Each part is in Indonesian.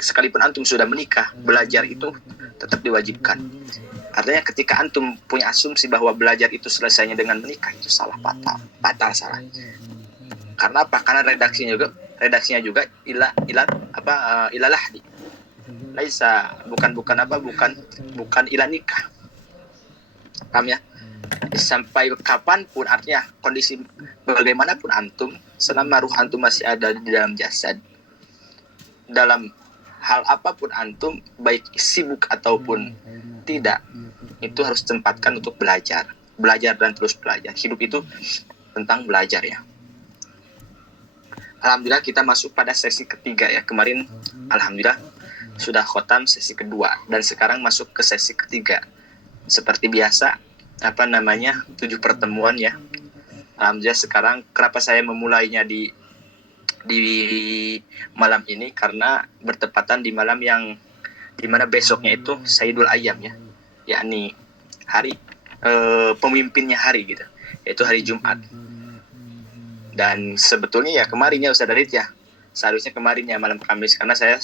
sekalipun antum sudah menikah, belajar itu tetap diwajibkan. Artinya ketika antum punya asumsi bahwa belajar itu selesainya dengan menikah, itu salah, fatal salah. Karena apa? Karena redaksinya juga ilalah laisa bukan ila nikah. Paham ya? Sampai kapanpun, artinya kondisi bagaimanapun antum, selama ruh antum masih ada di dalam jasad, dalam hal apapun antum, baik sibuk ataupun tidak, itu harus tempatkan untuk belajar dan terus belajar. Hidup itu tentang belajar ya. Alhamdulillah kita masuk pada sesi ketiga ya. Kemarin alhamdulillah sudah khotam sesi kedua dan sekarang masuk ke sesi ketiga. Seperti biasa 7 pertemuan ya. Alhamdulillah sekarang kenapa saya memulainya di malam ini, karena bertepatan di malam yang dimana besoknya itu Sayyidul Ayyam ya, yakni hari pemimpinnya hari gitu, yaitu hari Jumat. Dan sebetulnya ya kemarinnya Ustaz Radit ya, seharusnya kemarinnya malam Kamis, karena saya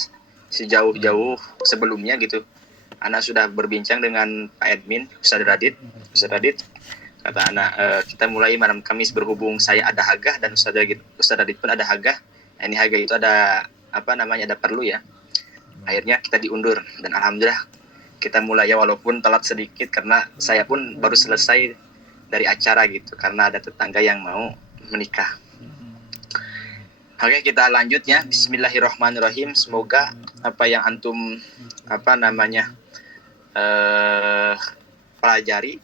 sejauh sebelumnya gitu, Ana sudah berbincang dengan Pak Admin Ustaz Radit, kata anak kita mulai malam Kamis berhubung saya ada hagah dan Ustaz Radit pun ada hagah. Nah, ini hagah itu ada ada perlu ya. Akhirnya kita diundur dan alhamdulillah kita mulai ya, walaupun telat sedikit karena saya pun baru selesai dari acara gitu karena ada tetangga yang mau menikah. Oke, kita lanjut ya. Bismillahirrahmanirrahim. Semoga apa yang antum pelajari,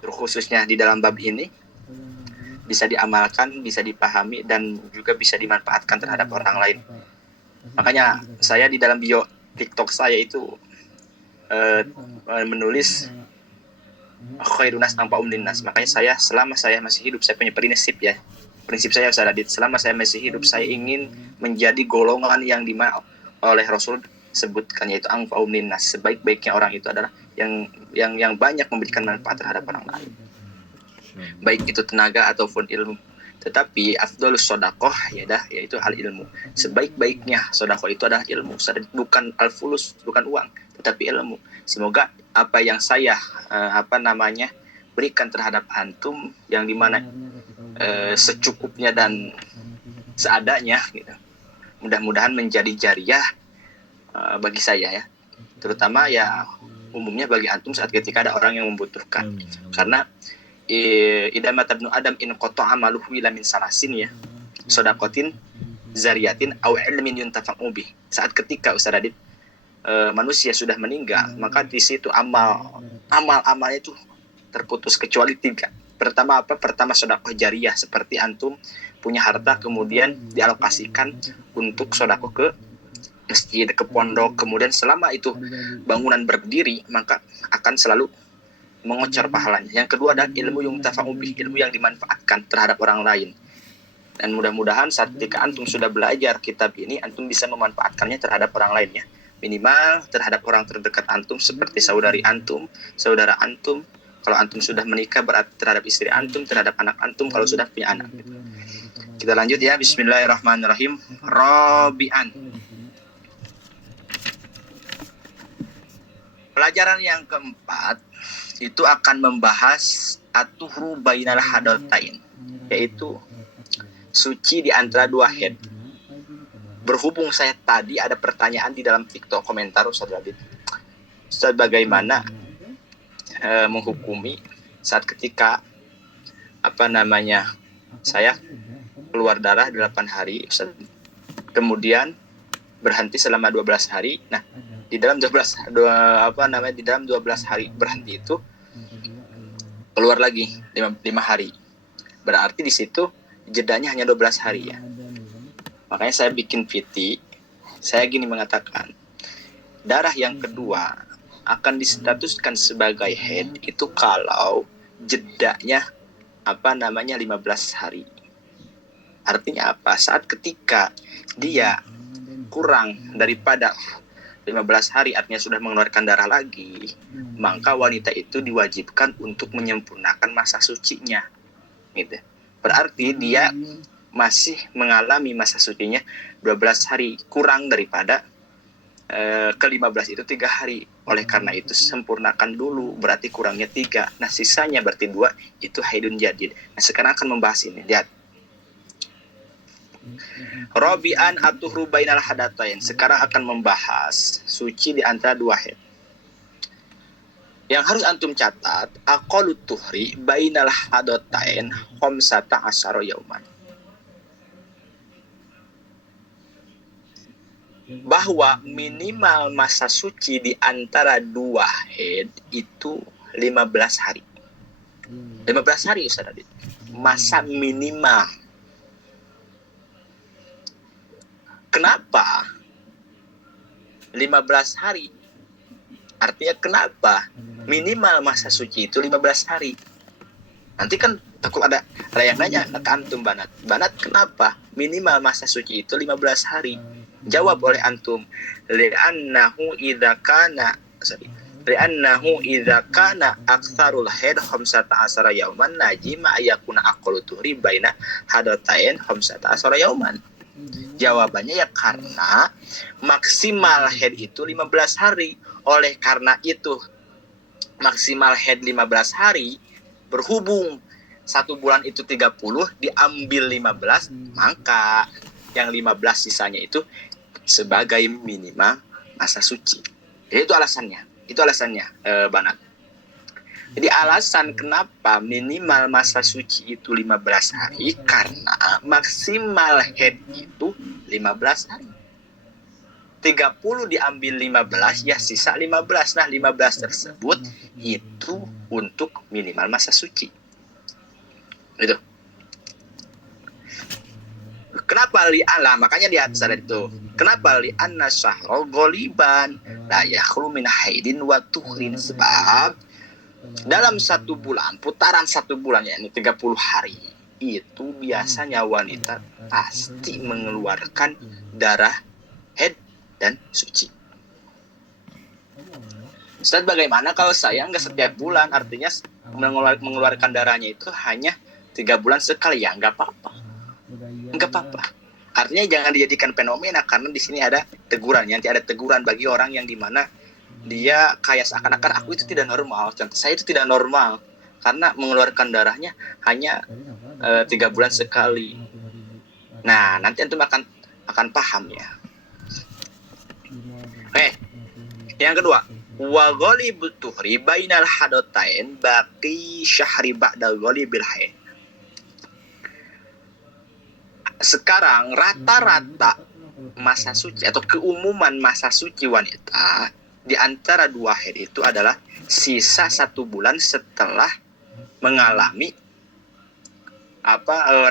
khususnya di dalam bab ini, bisa diamalkan, bisa dipahami, dan juga bisa dimanfaatkan terhadap orang lain. Makanya saya di dalam bio TikTok saya itu menulis khairunas tanpa umlinas. Makanya saya selama saya masih hidup, saya punya prinsip ya. Prinsip saya selama saya masih hidup, saya ingin menjadi golongan yang dimana oleh Rasul sebutkan, yaitu anfa'um linnas. Sebaik-baiknya orang itu adalah yang banyak memberikan manfaat terhadap orang lain, baik itu tenaga ataupun ilmu. Tetapi afdhalus shadaqah yaitu al ilmu. Sebaik-baiknya sedekah itu adalah ilmu, bukan al-fulus, bukan uang, tetapi ilmu. Semoga apa yang saya berikan terhadap antum, yang dimana secukupnya dan seadanya gitu, mudah-mudahan menjadi jariyah bagi saya ya, terutama ya umumnya bagi antum saat ketika ada orang yang membutuhkan. Karena idza mata ibnu adam in qata'a amaluhu ila min salasin ya, shadaqatin zariyatin aw ilmin yuntafa'u bih. Saat ketika Ustaz Radit manusia sudah meninggal, maka di situ amalnya itu terputus kecuali 3. Pertama sedekah jariyah, seperti antum punya harta kemudian dialokasikan untuk sedekah ke masjid, ke pondok, kemudian selama itu bangunan berdiri maka akan selalu mengocar pahalanya. Yang kedua adalah ilmu yang tafa'ubih, ilmu yang dimanfaatkan terhadap orang lain. Dan mudah-mudahan saat ketika antum sudah belajar kitab ini, antum bisa memanfaatkannya terhadap orang lainnya. Minimal terhadap orang terdekat antum, seperti saudara antum. Kalau antum sudah menikah, berarti terhadap istri antum, terhadap anak antum kalau sudah punya anak. Kita lanjut ya. Bismillahirrahmanirrahim. Rabi'an. Pelajaran yang keempat itu akan membahas atuhru bainal hadatain, yaitu suci di antara 2 head. Berhubung saya tadi ada pertanyaan di dalam TikTok komentar Ustaz Radit, Ustaz bagaimana menghukumi saat ketika saya keluar darah 8 hari Ustaz, kemudian berhenti selama 12 hari. Nah, di dalam 12 hari berhenti itu keluar lagi 5 hari. Berarti di situ jedanya hanya 12 hari ya. Makanya saya bikin VT, saya gini mengatakan, darah yang kedua akan distatuskan sebagai head itu kalau jedanya 15 hari. Artinya apa? Saat ketika dia kurang daripada 15 hari, artinya sudah mengeluarkan darah lagi, maka wanita itu diwajibkan untuk menyempurnakan masa sucinya gitu. Berarti dia masih mengalami masa sucinya 12 hari kurang daripada ke-15 itu 3 hari. Oleh karena itu sempurnakan dulu, berarti kurangnya 3. Nah sisanya berarti 2, itu haidun jadid. Nah sekarang akan membahas ini. Lihat. Robi'an atuhru bainal hadatain. Sekarang akan membahas suci di antara 2 haid. Yang harus antum catat, aqallut tuhri bainal hadatain khamsata asyara yauman. Bahwa minimal masa suci di antara 2 haid itu 15 hari. 15 hari Ustaz Adit. Masa minimal. Kenapa 15 hari? Artinya kenapa minimal masa suci itu 15 hari? Nanti kan takut ada yang nanya ke antum, Banat. Banat, kenapa minimal masa suci itu 15 hari? Jawab oleh antum, li'annahu idza kana aktsarul haid 15 yauman najima ayakuna aqallu tuhri baina hadatain 15 yauman. Jawabannya ya karena maksimal haid itu 15 hari. Oleh karena itu maksimal haid 15 hari, berhubung 1 bulan itu 30, diambil 15, maka yang 15 sisanya itu sebagai minimal masa suci. Jadi itu alasannya. Itu alasannya, Banat. Jadi alasan kenapa minimal masa suci itu 15 hari, karena maksimal haid itu 15 hari. 30 diambil 15, ya sisa 15. Nah 15 tersebut itu untuk minimal masa suci. Itu. Kenapa li'ala? Makanya di atas ada itu. Kenapa li'anna syahra ghaliban la yakhlu min haidin wa tuhrin. Sebab dalam 1 bulan, putaran 1 bulan, yakni 30 hari, itu biasanya wanita pasti mengeluarkan darah haid dan suci. Ustaz, bagaimana kalau saya nggak setiap bulan? Artinya mengeluarkan darahnya itu hanya 3 bulan sekali. Ya nggak apa-apa. Nggak apa-apa. Artinya jangan dijadikan fenomena, karena di sini ada teguran. Nanti ada teguran bagi orang yang dimana dia kayak seakan-akan aku itu tidak normal. Contoh, saya itu tidak normal karena mengeluarkan darahnya hanya 3 bulan sekali. Nah, nanti antum akan paham ya. Yang kedua, wa ghalibut tuhri bainal hadatain baqi syahri ba'da ghalibil haid. Sekarang rata-rata masa suci atau keumuman masa suci wanita di antara 2 haid itu adalah sisa 1 bulan setelah mengalami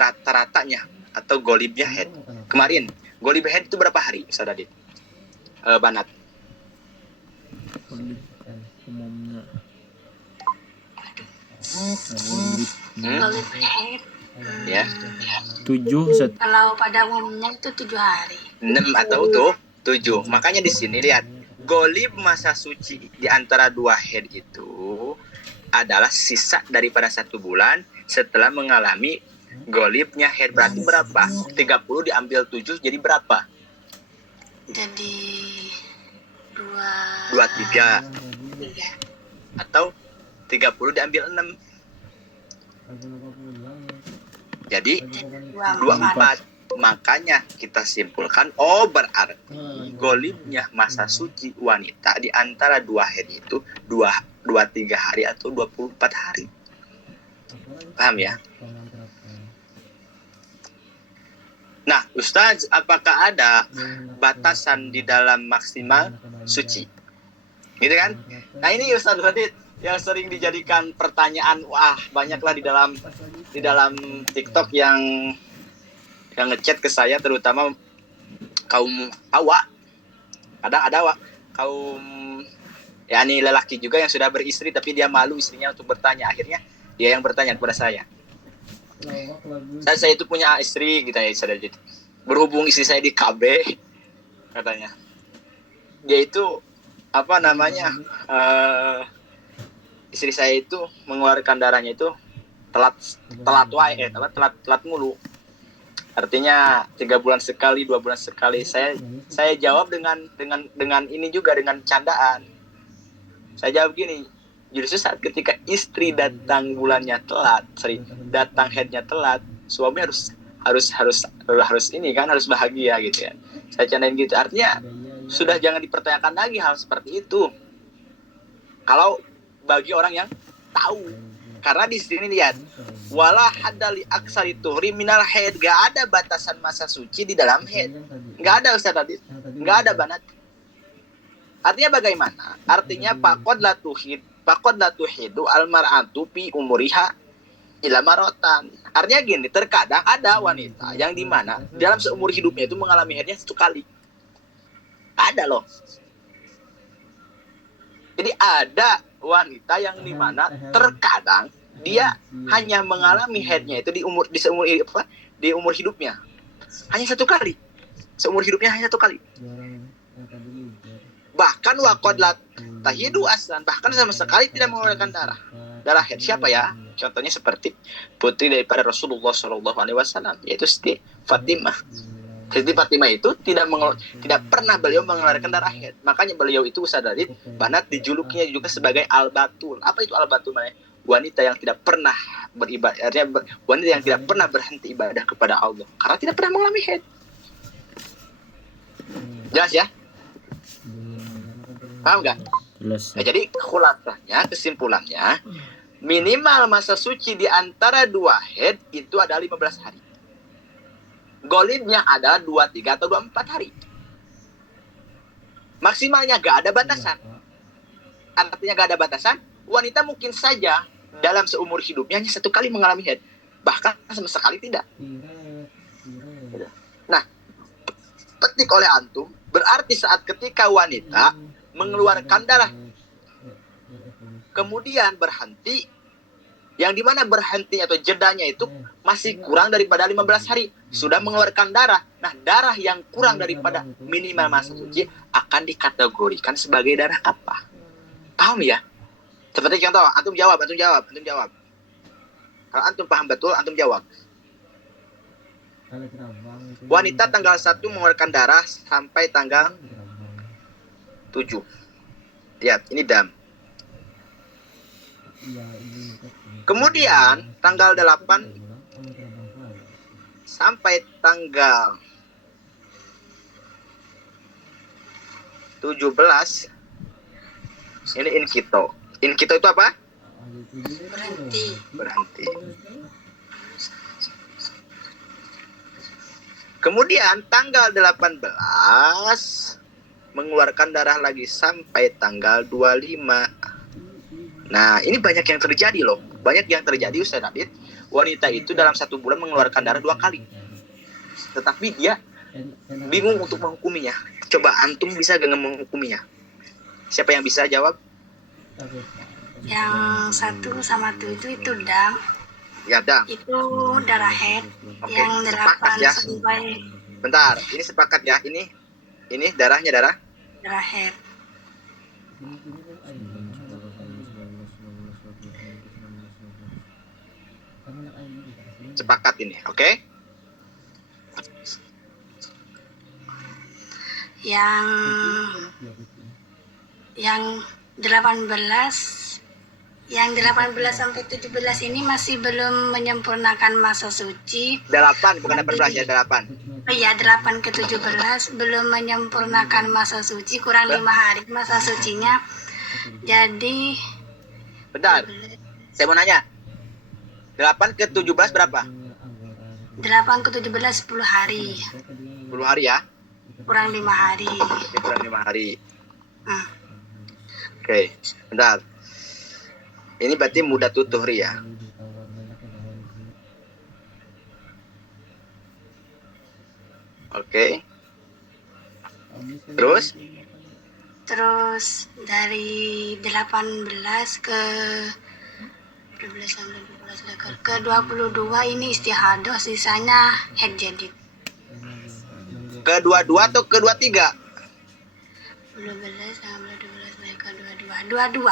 rata-ratanya atau ghalibnya haid. Kemarin ghalib haid itu berapa hari, Ustaz Adit? Banat. Umumnya Ghalib haid Ya. 7 Ustaz. kalau pada umumnya itu 7 hari. 6 atau 7. Makanya di sini lihat, ghalib masa suci di antara 2 haid itu adalah sisa daripada 1 bulan setelah mengalami ghalibnya haid. Berarti berapa? 30 diambil 7 jadi berapa? Jadi 23. 3. Atau 30 diambil 6. Jadi 24. Makanya kita simpulkan, berarti ghalibnya masa suci wanita di antara 2 haid itu 23 hari atau 24 hari. Paham ya? Nah, Ustaz, apakah ada batasan di dalam maksimal suci? Gitu kan? Nah, ini Ustaz Radit yang sering dijadikan pertanyaan. Wah, banyaklah di dalam TikTok yang ngechat ke saya, terutama kaum hawa. Kadang ada kaum yakni lelaki juga yang sudah beristri tapi dia malu istrinya untuk bertanya. Akhirnya dia yang bertanya kepada saya. Saya itu punya istri gitu ya, Ustaz Radit. Berhubung istri saya di KB, katanya. Dia itu istri saya itu mengeluarkan darahnya itu telat mulu. Artinya 3 bulan sekali, 2 bulan sekali. Saya jawab dengan ini juga, dengan candaan. Saya jawab gini, justru saat ketika istri datang bulannya telat, datang headnya telat, suami harus ini kan, harus bahagia gitu ya. Saya candain gitu. Artinya sudah jangan dipertanyakan lagi hal seperti itu. Kalau bagi orang yang tahu, karena di sini lihat, wala hadali aksari tuhri minal haid, gak ada batasan masa suci di dalam haid, gak ada Ustaz Adit, gak ada banat. Artinya bagaimana? Artinya pakod la tuhidu almar'atu fi umuriha ila marotan. Artinya gini, terkadang ada wanita yang dimana dalam seumur hidupnya itu mengalami haidnya 1 kali. Ada loh. Jadi ada wanita yang dimana terkadang dia hanya mengalami haidnya itu di umur hidupnya hanya 1 kali. Seumur hidupnya hanya 1 kali. Bahkan waqad la tahidu aslan, bahkan sama sekali tidak mengeluarkan darah haid. Siapa ya? Contohnya seperti putri daripada Rasulullah SAW, yaitu Siti Fatimah. Siti Fatimah itu tidak pernah beliau mengeluarkan darah haid. Makanya beliau itu Ustaz Adit, banat dijulukinya juga sebagai al-batul. Apa itu al-batul? Wanita yang tidak pernah beribadah, artinya wanita yang tidak pernah berhenti ibadah kepada Allah karena tidak pernah mengalami haid. Jelas ya? Paham nggak? Jelas. Nah, jadi khulasahnya, kesimpulannya, minimal masa suci di antara 2 haid itu ada 15 hari. Golibnya ada 23 atau 24 hari. Maksimalnya gak ada batasan. Artinya gak ada batasan, wanita mungkin saja dalam seumur hidupnya hanya 1 kali mengalami haid. Bahkan sama sekali tidak. Nah, petik oleh antum, berarti saat ketika wanita mengeluarkan darah kemudian berhenti, yang dimana berhenti atau jedanya itu masih kurang daripada 15 hari, sudah mengeluarkan darah. Nah, darah yang kurang daripada minimal masa suci akan dikategorikan sebagai darah apa? Paham ya? Seperti contoh, antum jawab. Kalau antum paham betul, antum jawab. Wanita tanggal 1 mengeluarkan darah sampai tanggal 7. Lihat, ini dam. Kemudian tanggal 8 sampai tanggal 17 ini inkito. Inkito itu apa? Berhenti. Kemudian tanggal 18 mengeluarkan darah lagi sampai tanggal 25. Nah, ini banyak yang terjadi loh. Banyak yang terjadi Ustaz Adit. Wanita itu dalam 1 bulan mengeluarkan darah 2 kali. Tetapi dia bingung untuk menghukuminya. Coba antum bisa gak menghukuminya? Siapa yang bisa jawab? Yang 1 sama 7 itu dam. Ya, dam. Itu darah head. Oke, Yang 8 sepakat ya. sampai Bentar, ini sepakat ya. Ini darahnya darah. darah head. Sepakat ini, oke? Yang 18 sampai 17 ini masih belum menyempurnakan masa suci. 8, bukan 18 ya, 8. Oh iya, 8 ke 17 belum menyempurnakan masa suci, kurang 5 hari masa sucinya. Jadi Bentar, saya mau nanya. 8 ke 17 berapa? 8 ke 17 10 hari. 10 hari ya? Kurang 5 hari. Berarti kurang 5 hari. Hmm. Oke, bentar. Ini berarti mudah tutuhri ya? Oke. Terus dari 18 ke 22 ini istihadah, sisanya head jadid. ke 22 atau ke 23? 12 sampai 12 ke 22.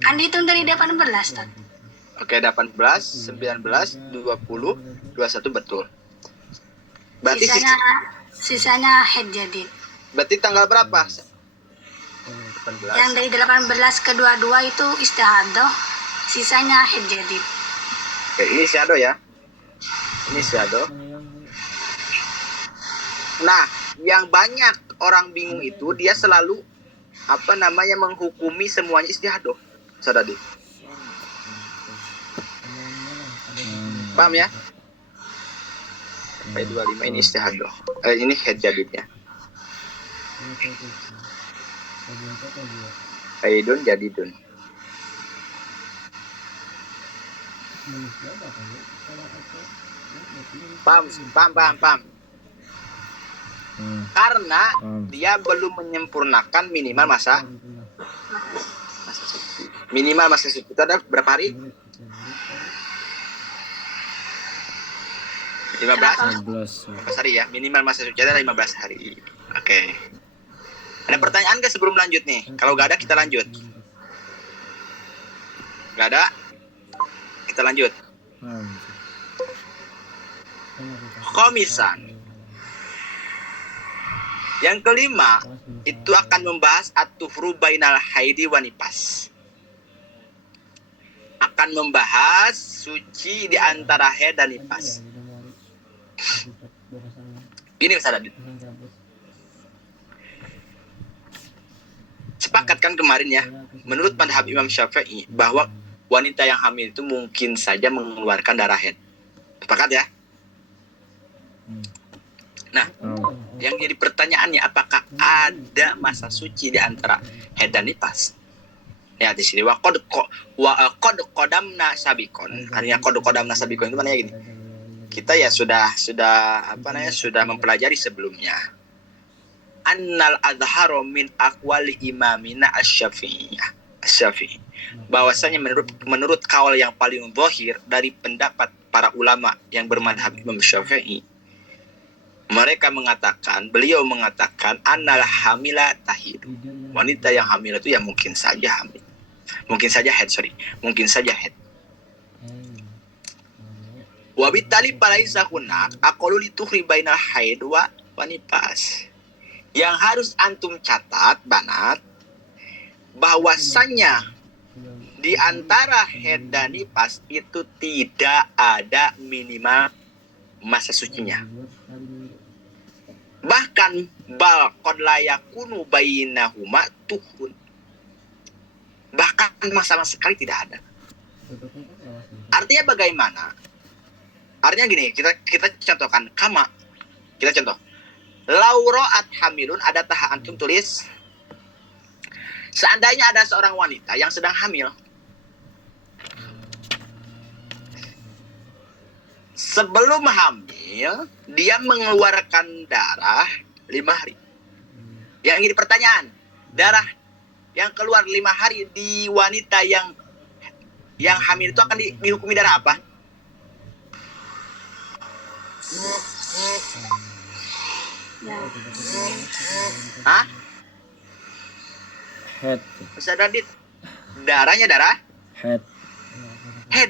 Kan dihitung dari 18, Tad. Oke, 18, 19, 20, 21 betul. Berarti sisanya haid jadid. berarti tanggal berapa? 18. Yang dari 18 ke 22 itu istihadah, sisanya haid jadid. Oke, ini shadow ya. Ini shadow. Nah, yang banyak orang bingung itu dia selalu menghukumi semuanya istihadah. Saudara. Paham ya? Sampai 25 ini istihadah. Ini haid jadidnya. Haidun jadidun. Paham. Karena dia belum menyempurnakan minimal masa suci. Minimal masa suci itu ada berapa hari? 15 hari ya. Minimal masa suci ada 15 hari. Oke. Ada pertanyaan nggak sebelum lanjut nih? Kalau nggak ada kita lanjut. Nggak ada? Kita lanjut. Komisan. Yang kelima itu akan membahas at-tuhru bainal haidi wa nifas. Akan membahas suci di antara haid dan nifas. Ini Ustaz Adit. Sepakat kan kemarin ya, menurut madhab Imam Syafi'i bahwa wanita yang hamil itu mungkin saja mengeluarkan darah haid. Sepakat ya? Nah, yang jadi pertanyaannya apakah ada masa suci di antara haid dan nifas? Ya di sini qad qadamna sabikon. Artinya qad qadamna sabikon itu maknanya gini. Kita ya sudah mempelajari sebelumnya. Annal azharu min aqwali imamina asy-Syafi'i. Bahwasanya menurut kaul yang paling zahir dari pendapat para ulama yang bermadhab Imam Syafi'i, beliau mengatakan annal hamila tahid. Wanita yang hamil itu ya mungkin saja hamil. Mungkin saja haid. Wa bitali palaisa hunak aqalu litukhri bainal haid wa nifas. Yang harus antum catat banat bahwasanya di antara haid dan nifas itu tidak ada minimal masa sucinya. Bahkan bal qad la yakunu bainahuma tuhun. Bahkan sama sekali tidak ada. Artinya bagaimana? Artinya gini, kita contohkan kita contoh. Lauroat hamilun, ada taha antum tulis. Seandainya ada seorang wanita yang sedang hamil. Sebelum hamil, dia mengeluarkan darah 5 hari. Yang ini pertanyaan, darah yang keluar 5 hari di wanita yang hamil itu akan dihukumi darah apa? Hah? Head. Ustaz Radit, darahnya darah? Head,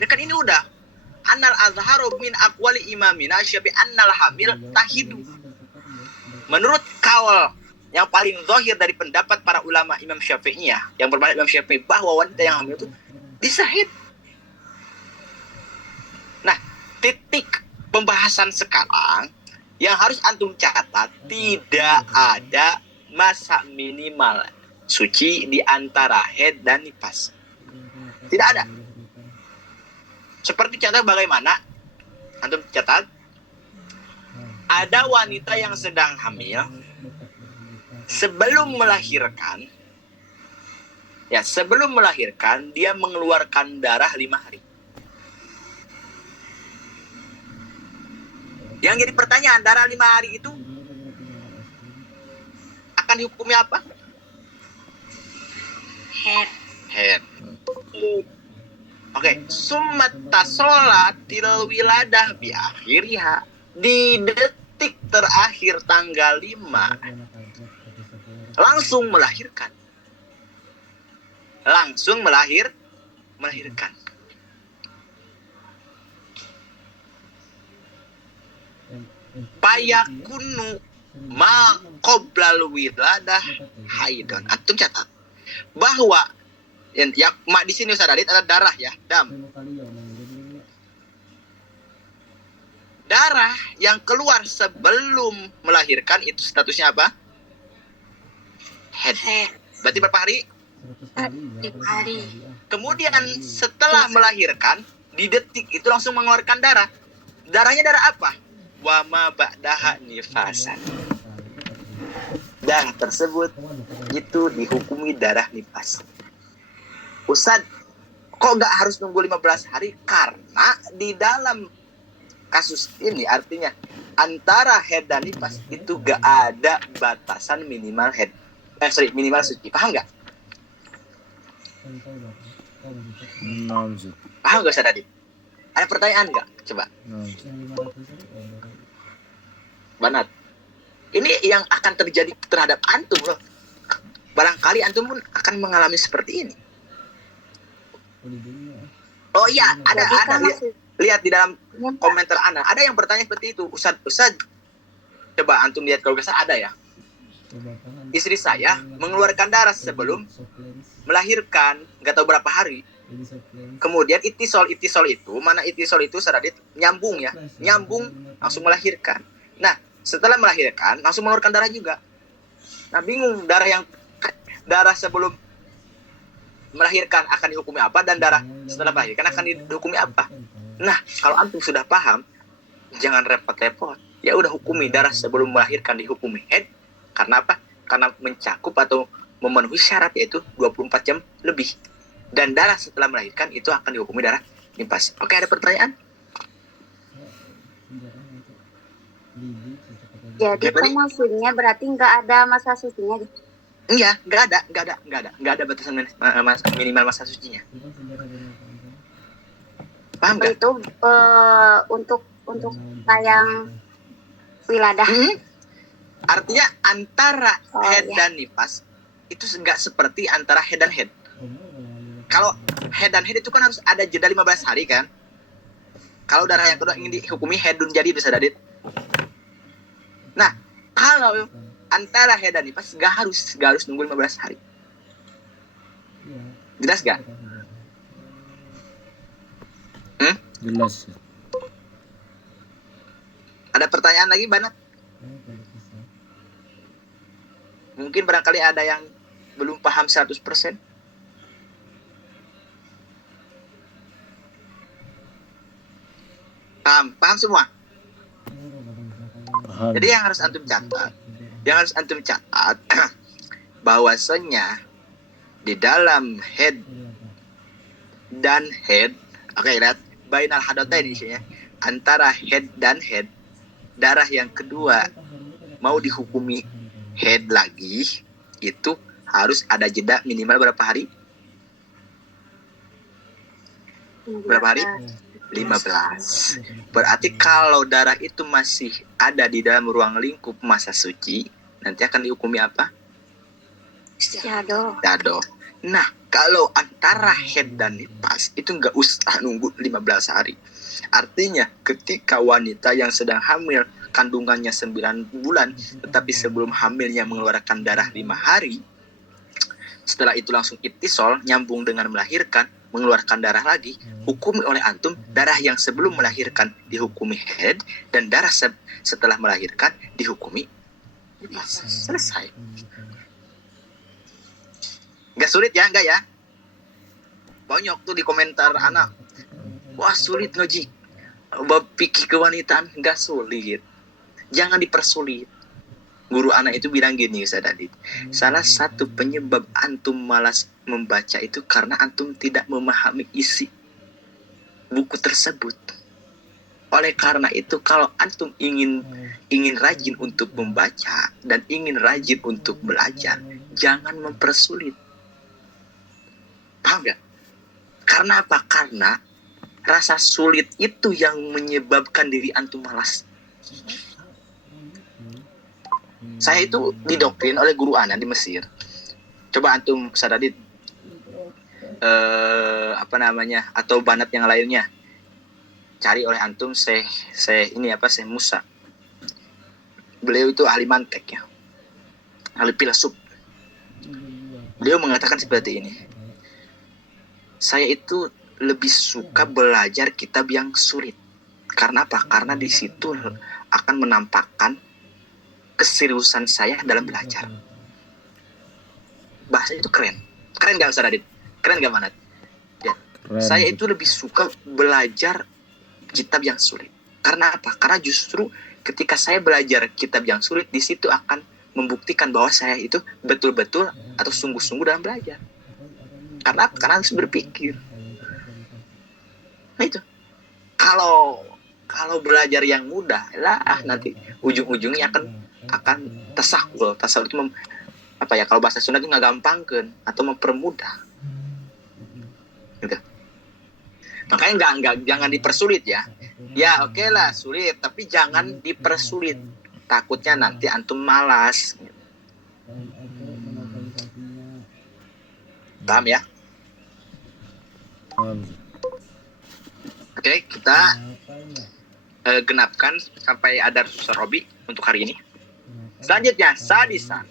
kan ini udah. Annal azharu min aqwali imamina Syafi'i annal hamil tahidu. Menurut kaul yang paling zahir dari pendapat para ulama Imam Syafi'i yang bermadhab Imam Syafi'i bahwa wanita yang hamil itu bisa haid. Nah, titik pembahasan sekarang yang harus antum catat, tidak ada masa minimal suci di antara haid dan nifas. Tidak ada. Seperti contoh bagaimana antum catat, ada wanita yang sedang hamil sebelum melahirkan dia mengeluarkan darah 5 hari. Yang jadi pertanyaan, darah 5 hari itu akan dihukumi apa? Haid. Oke, summat tasolatil wiladah bi akhiriha. Di detik terakhir tanggal 5 langsung melahirkan. Payakunu ma qoblal wiladah haidon. Antum catat bahwa yang mak di sini Ustaz Adit ada darah ya, dam. Darah yang keluar sebelum melahirkan itu statusnya apa? Head. Berarti berapa hari? 5 hari. Kemudian setelah melahirkan, di detik itu langsung mengeluarkan darah. Darahnya darah apa? Wama ba'daha nifasan. Darah tersebut itu dihukumi darah nifas. Ustaz, kok gak harus nunggu 15 hari? Karena di dalam kasus ini artinya antara head dan nifas itu gak ada batasan minimal head. Minimal suci. Paham gak? Naam, Ustaz. Paham gak Ustaz Adit? Ada pertanyaan gak? Coba. Naam. Banat. Ini yang akan terjadi terhadap antum loh. Barangkali antum pun akan mengalami seperti ini. Oh iya, ada lihat di dalam komentar Ana, ada yang bertanya seperti itu. Ustaz, coba antum lihat kalau nggak salah ada ya. Istri saya mengeluarkan darah sebelum melahirkan, nggak tahu berapa hari. Kemudian itisol itu, mana itisol itu Saradit nyambung ya, nyambung langsung melahirkan. Nah, setelah melahirkan langsung mengeluarkan darah juga. Nah, bingung darah sebelum melahirkan akan dihukumi apa dan darah setelah melahirkan akan dihukumi apa. Nah, kalau antum sudah paham, jangan repot-repot. Ya udah hukumi darah sebelum melahirkan dihukumi head. Karena apa? Karena mencakup atau memenuhi syarat yaitu 24 jam lebih. Dan darah setelah melahirkan itu akan dihukumi darah nifas. Oke, ada pertanyaan? Jadi itu maksudnya berarti nggak ada masa sucinya? Iya, nggak ada batasan minimal masa sucinya. Paham nggak? Itu untuk tayang wiladah. Artinya antara head dan nifas itu nggak seperti antara head dan head. Kalau head dan head itu kan harus ada jeda 15 hari kan. Kalau darah yang kedua ingin dihukumi headun jadi bisa dadit. Nah, kalau antara head dan nifas gak harus nunggu 15 hari. Jelas gak? Jelas. Ada pertanyaan lagi, Banat? Mungkin barangkali ada yang belum paham 100%. Paham semua? Paham. Jadi yang harus antum catat bahwasanya di dalam head dan head, oke, lihat bainal hadotain isinya, antara head dan head, darah yang kedua mau dihukumi head lagi itu harus ada jeda minimal berapa hari? Berapa hari? 15. Berarti kalau darah itu masih ada di dalam ruang lingkup masa suci, nanti akan dihukumi apa? Dado. Nah, kalau antara head dan nifas itu nggak usah nunggu 15 hari. Artinya ketika wanita yang sedang hamil kandungannya 9 bulan, tetapi sebelum hamilnya mengeluarkan darah 5 hari, setelah itu langsung itisol, nyambung dengan melahirkan, mengeluarkan darah lagi, hukumi oleh antum darah yang sebelum melahirkan dihukumi head dan darah setelah melahirkan dihukumi nifas. Selesai. Nggak sulit ya, nggak ya? Banyak tuh di komentar anak, wah sulit ngaji, bab fikih kewanitaan nggak sulit, jangan dipersulit. Guru anak itu bilang gini Ustaz Adit, salah satu penyebab antum malas membaca itu karena antum tidak memahami isi buku tersebut. Oleh karena itu kalau antum ingin rajin untuk membaca dan ingin rajin untuk belajar, jangan mempersulit. Paham gak? Karena apa? Karena rasa sulit itu yang menyebabkan diri antum malas. Saya itu didoktrin oleh guru anak di Mesir. Coba antum Sadadit atau Banat yang lainnya, cari oleh antum Syekh Musa. Beliau itu ahli mantek ya, ahli filsuf. Beliau mengatakan seperti ini. Saya itu lebih suka belajar kitab yang sulit. Karena apa? Karena di situ akan menampakkan keseriusan saya dalam belajar. Bahasa itu keren. Keren gak Ustaz Radit? Keren gak Manat? Ya. Keren. Saya itu lebih suka belajar kitab yang sulit. Karena apa? Karena justru ketika saya belajar kitab yang sulit, di situ akan membuktikan bahwa saya itu betul-betul atau sungguh-sungguh dalam belajar. Karena apa? Karena harus berpikir. Nah itu. Kalau belajar yang mudah, lah nanti ujung-ujungnya akan tasahul. Tasahul itu kalau bahasa Sunda itu ngagampangkeun atau mempermudah. Gitu. Makanya jangan dipersulit ya. Ya oke lah sulit, tapi jangan dipersulit. Takutnya nanti antum malas. Paham ya? Paham. Oke, kita genapkan sampai ada Ustaz Robi untuk hari ini. Selanjutnya sadisan.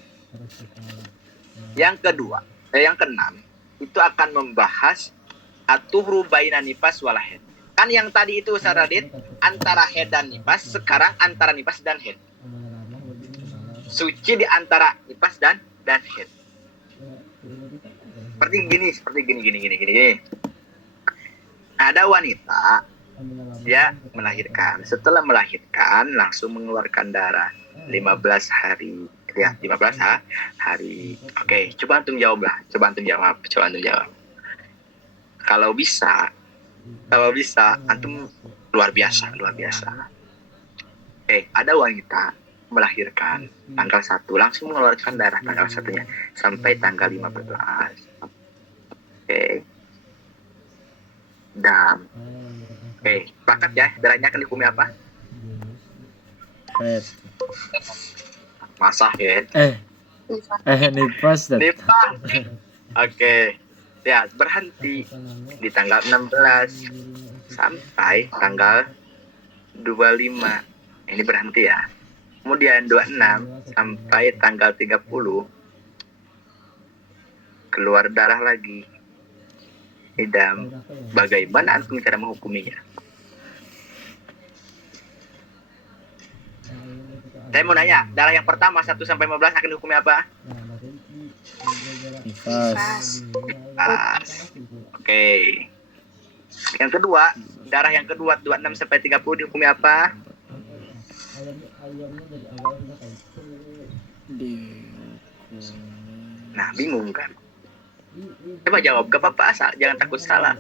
Yang keenam itu akan membahas atuhru baina nifas wal haid. Kan yang tadi itu Ustaz Radit antara haid dan nifas, sekarang antara nifas dan haid. Suci di antara nifas dan haid. Seperti gini. Ada wanita dia melahirkan. Setelah melahirkan langsung mengeluarkan darah 15 hari. Ya, 15 hari. Oke, coba antum jawab. Kalau bisa antum luar biasa. Ada wanita melahirkan tanggal 1 langsung mengeluarkan darah tanggal 1-nya sampai tanggal 15. Sepakat ya, darahnya akan dihukumi apa? Haid. Masa haid? Nifas dan Nifas. Oke. Ya, berhenti di tanggal 16 sampai tanggal 25. Ini berhenti ya. Kemudian 26 sampai tanggal 30 keluar darah lagi. Idam. Bagaimana antum cara menghukuminya? Saya mau nanya, darah yang pertama 1 sampai 15 akan dihukumi apa? nifas. Oke. Yang kedua, darah yang kedua 26 sampai 30 dihukumi apa? Nah, bingung kan? Coba jawab, gak apa-apa asal, jangan takut salah.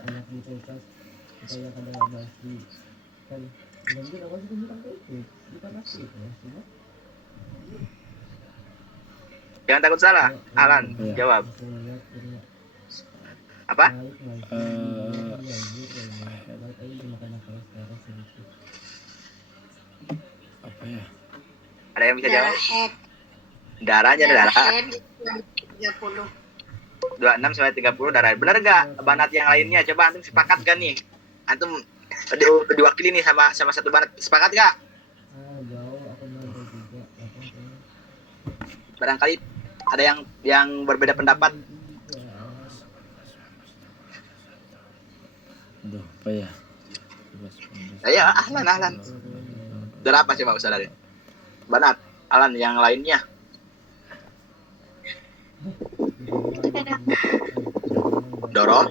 Jangan takut salah, Alan, jawab. Apa? Apa ya? Ada yang bisa jawab? Darah head. Darahnya darah head 30. 26 sampai 30 darah. Benar gak banat yang lainnya? Coba antum sepakat gak nih? Antum diwakili nih sama satu banat. Sepakat gak? Barangkali ada yang berbeda pendapat. Aduh, apa ya? Ya, ahlan. Darah apa coba Ustaz Dari? Banat, Alan yang lainnya. Doro.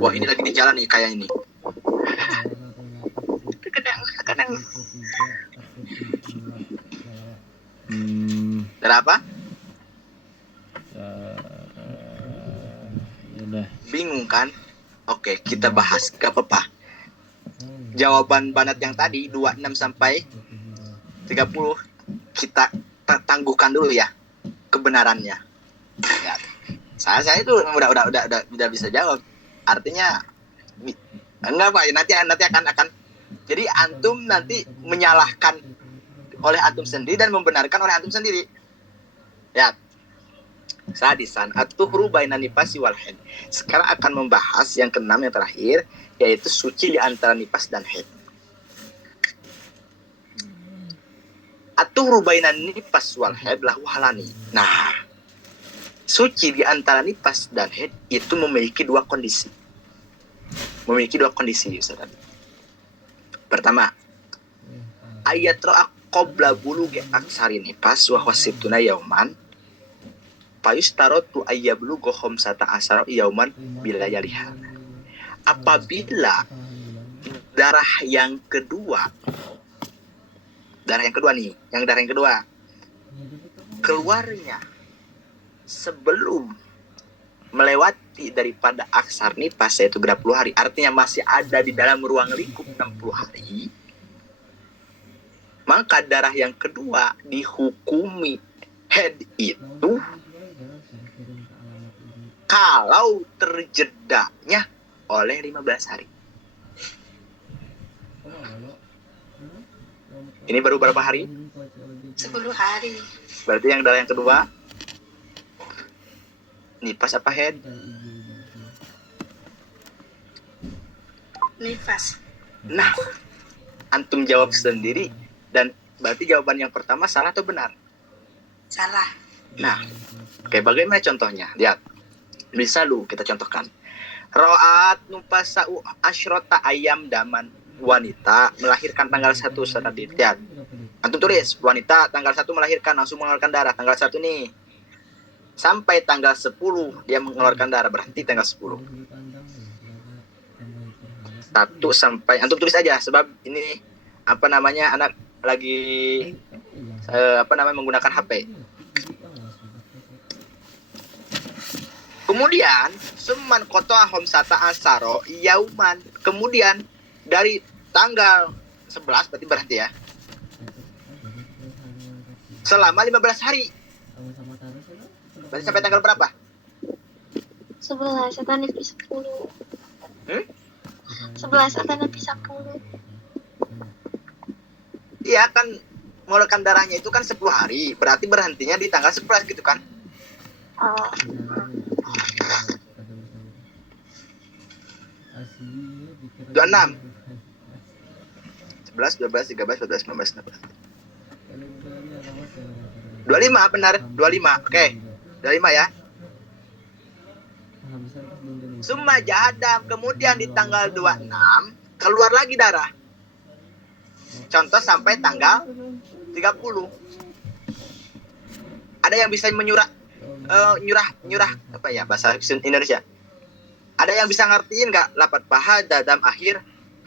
Wah, ini lagi di jalan nih kayak ini. Kadang. Darah apa? Bingung kan? Oke, kita bahas. Gak apa-apa. Jawaban Banat yang tadi 26 sampai 30 kita tangguhkan dulu ya kebenarannya. Ya. Saya itu udah bisa jawab. Artinya enggak Pak, nanti akan jadi antum nanti menyalahkan oleh antum sendiri dan membenarkan oleh antum sendiri. Ya. Sadisan atuhru bainan nifasi wal haid. Sekarang akan membahas yang keenam yang terakhir, yaitu suci di antara nifas dan haid. At-tuhru bainan nifas wal haid lahu halani. Nah, suci di antara nifas dan haid itu memiliki dua kondisi. Ustaz. Pertama, ayat ro'a qabla bulugi aksari nifas wa wasituna yauman fayustarotu ayyablugu khamsata asara yauman bila yaliha. Apabila darah yang kedua keluarnya sebelum melewati daripada aksar nifas yaitu 30 hari, artinya masih ada di dalam ruang lingkup 60 hari, maka darah yang kedua dihukumi haid itu kalau terjedanya oleh 15 hari. Ini baru berapa hari? 10 hari. Berarti yang darah yang kedua nifas apa haid? Nifas. Nah, antum jawab sendiri, dan berarti jawaban yang pertama salah atau benar? Salah. Nah, oke, bagaimana contohnya? Lihat, bisa lu kita contohkan. Ro'at nufasa'u asyrota ayam daman, wanita melahirkan tanggal 1 Sadadit. Lihat, antum tulis wanita tanggal 1 melahirkan, langsung mengeluarkan darah tanggal 1 nih. Sampai tanggal 10 dia mengeluarkan darah, berhenti tanggal 10. 1 sampai, antum tulis aja, sebab ini anak lagi menggunakan HP. Kemudian suman qata khamsata asaro yauman. Kemudian dari tanggal 11 berarti berhenti ya. Selama 15 hari. Berarti sampai tanggal berapa? 11 atau lebih 10. 11 atau lebih 10. Iya kan, mengeluarkan darahnya itu kan 10 hari. Berarti berhentinya di tanggal 11 gitu kan? Oh. 26 11, 12, 13, 14, 15, 16. 25 benar, 25. Oke. 25 ya. Summa jahadam, kemudian di tanggal 26 keluar lagi darah. Contoh sampai tanggal 30. Ada yang bisa nyurah apa ya bahasa Indonesia? Ada yang bisa ngertiin nggak lapat paha dadam akhir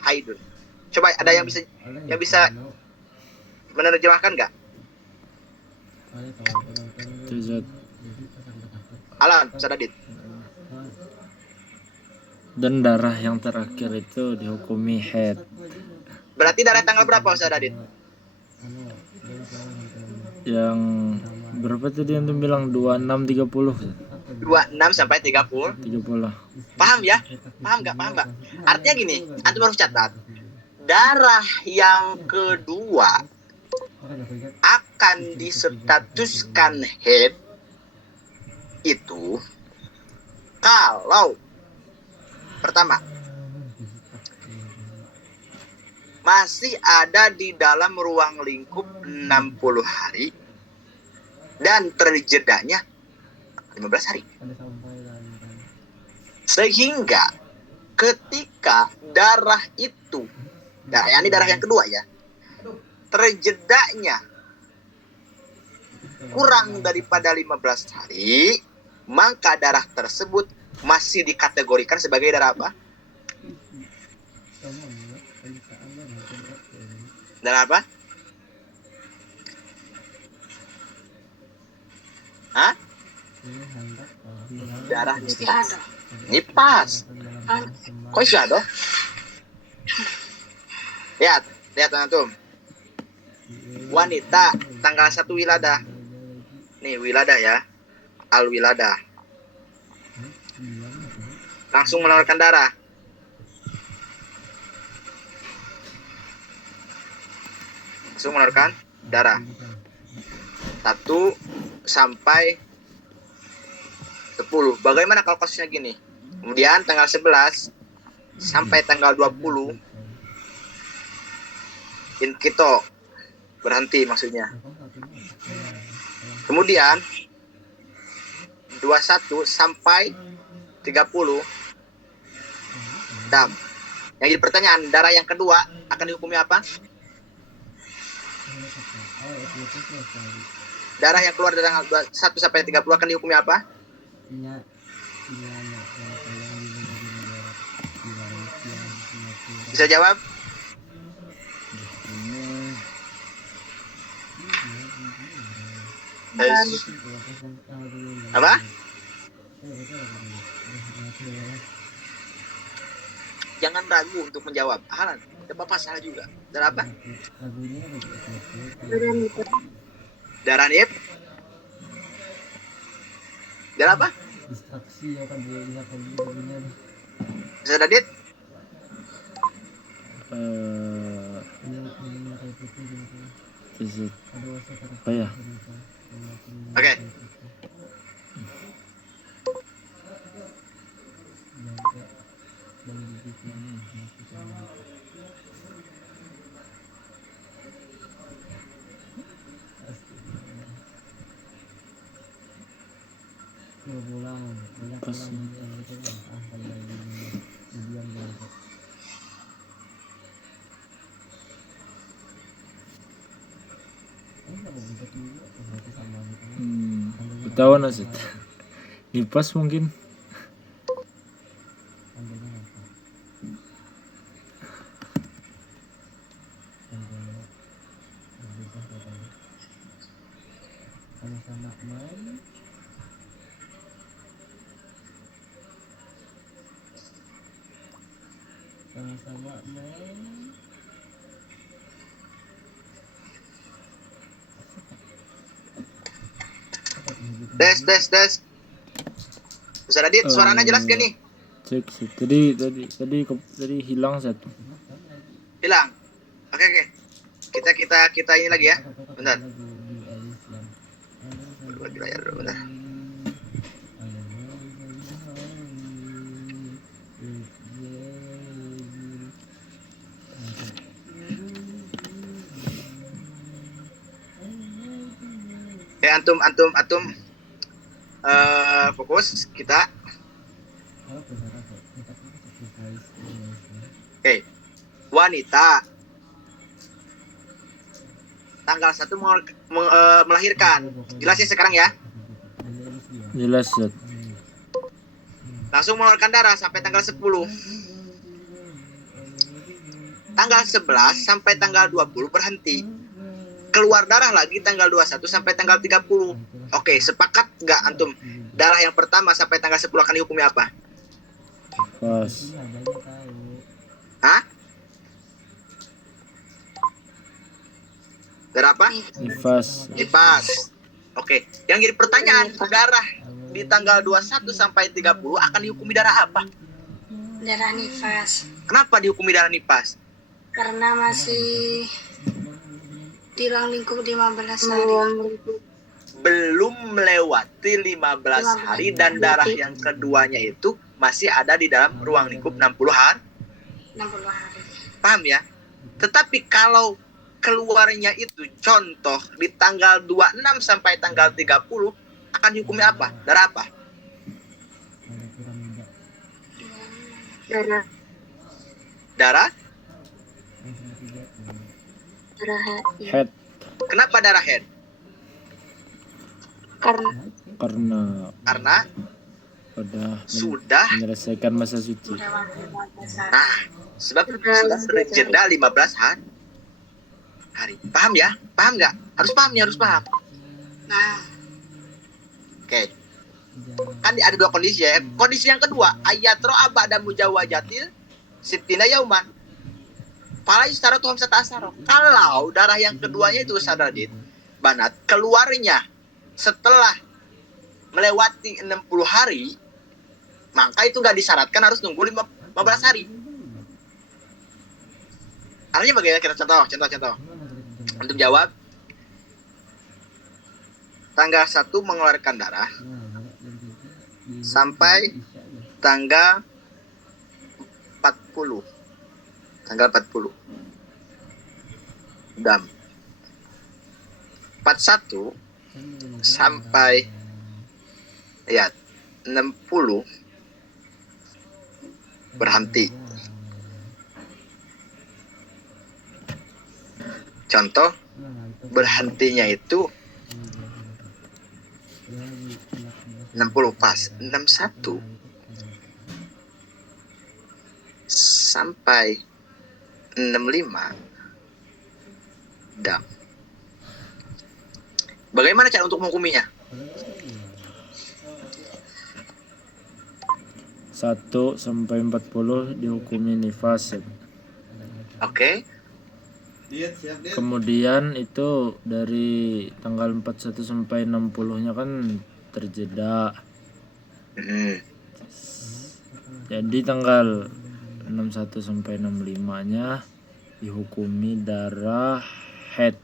haidun? Coba ada yang bisa menerjemahkan nggak? Alan, Sadadit. Dan darah yang terakhir itu dihukumi haid. Berarti darah tanggal berapa Ustaz Adit? Yang berapa tadi antum bilang 26 30? 26 sampai 30. 30. Paham ya? Paham nggak? Artinya gini, antum harus catat. Darah yang kedua akan distatuskan haid itu kalau pertama masih ada di dalam ruang lingkup 60 hari dan terjedanya 15 hari. Sehingga ketika darah itu, ini darah yang kedua ya, terjedanya kurang daripada 15 hari, maka darah tersebut masih dikategorikan sebagai darah apa? Darah apa? Hah? Darah nifas. Kok istiadah? Lihat antum. Wanita tanggal 1 wiladah. Nih wiladah ya. Al wiladah. Langsung mengeluarkan darah. Langsung mengeluarkan darah. 1 sampai 10. Bagaimana kalau kasusnya gini? Kemudian tanggal 11 sampai tanggal 20 inkito berhenti maksudnya. Kemudian 21 sampai 30 dam. Yang jadi pertanyaan, darah yang kedua akan dihukumi apa? Darah yang keluar dari tanggal 1 sampai 30 akan dihukumi apa? Bisa jawab? Apa? Jangan ragu untuk menjawab. Halan, Bapak salah juga. Darah apa? Darah nip. Darah apa? Bisa Dadit? Apa ya? Oke. Ketahuan Ustaz. Nipas mungkin. Tes. Bisa Dadit, suaranya jelas gak nih? Cek. Tadi hilang satu. Hilang. Oke. Kita ini lagi ya. Bentar. Bagi layar dulu, bentar. Antum fokus kita. Oke. Wanita tanggal 1 melahirkan. Jelas ya sekarang ya? Jelas Ustaz. Langsung mengeluarkan darah sampai tanggal 10. Tanggal 11 sampai tanggal 20 berhenti. Keluar darah lagi tanggal 21 sampai tanggal 30. Oke, sepakat nggak antum? Darah yang pertama sampai tanggal 10 akan dihukumi apa? Pas. Hah? Darah apa? Nifas. Oke, yang jadi pertanyaan, darah di tanggal 21 sampai 30 akan dihukumi darah apa? Darah nifas. Kenapa dihukumi darah nifas? Karena masih di ruang lingkup 15 hari. Belum melewati 15 hari dan darah yang keduanya itu masih ada di dalam ruang lingkup 60 hari. 60 hari. Paham ya? Tetapi kalau keluarnya itu contoh di tanggal 26 sampai tanggal 30 akan dihukumi apa? Darah apa? Darah? Head. Kenapa darah head? Karena Sudah menyelesaikan masa suci. Nah, sebab sudah berjeda 15 hari. Paham ya? Paham nggak? Harus paham nih, harus paham. Nah, Oke. Kan ada dua kondisi ya. Kondisi yang kedua, ayatro abada mujawajatil sitina yauman. Fala yustara tuham sata asaro. Kalau darah yang keduanya itu sadadit, banat keluarnya setelah melewati 60 hari, maka itu nggak disyaratkan harus nunggu 15 hari. Artinya bagaimana? Kita contoh. Untuk jawab, tanggal 1 mengeluarkan darah sampai tanggal 40. Dam. 41 sampai ya 60 berhenti. Contoh berhentinya itu 60 pas 61 sampai 65 dam. Bagaimana cara untuk menghukuminya? 1 sampai 40 dihukumi nifas. Oke. Kemudian itu dari tanggal 41 sampai 60-nya kan terjeda. Jadi tanggal 61 sampai 65-nya dihukumi darah head.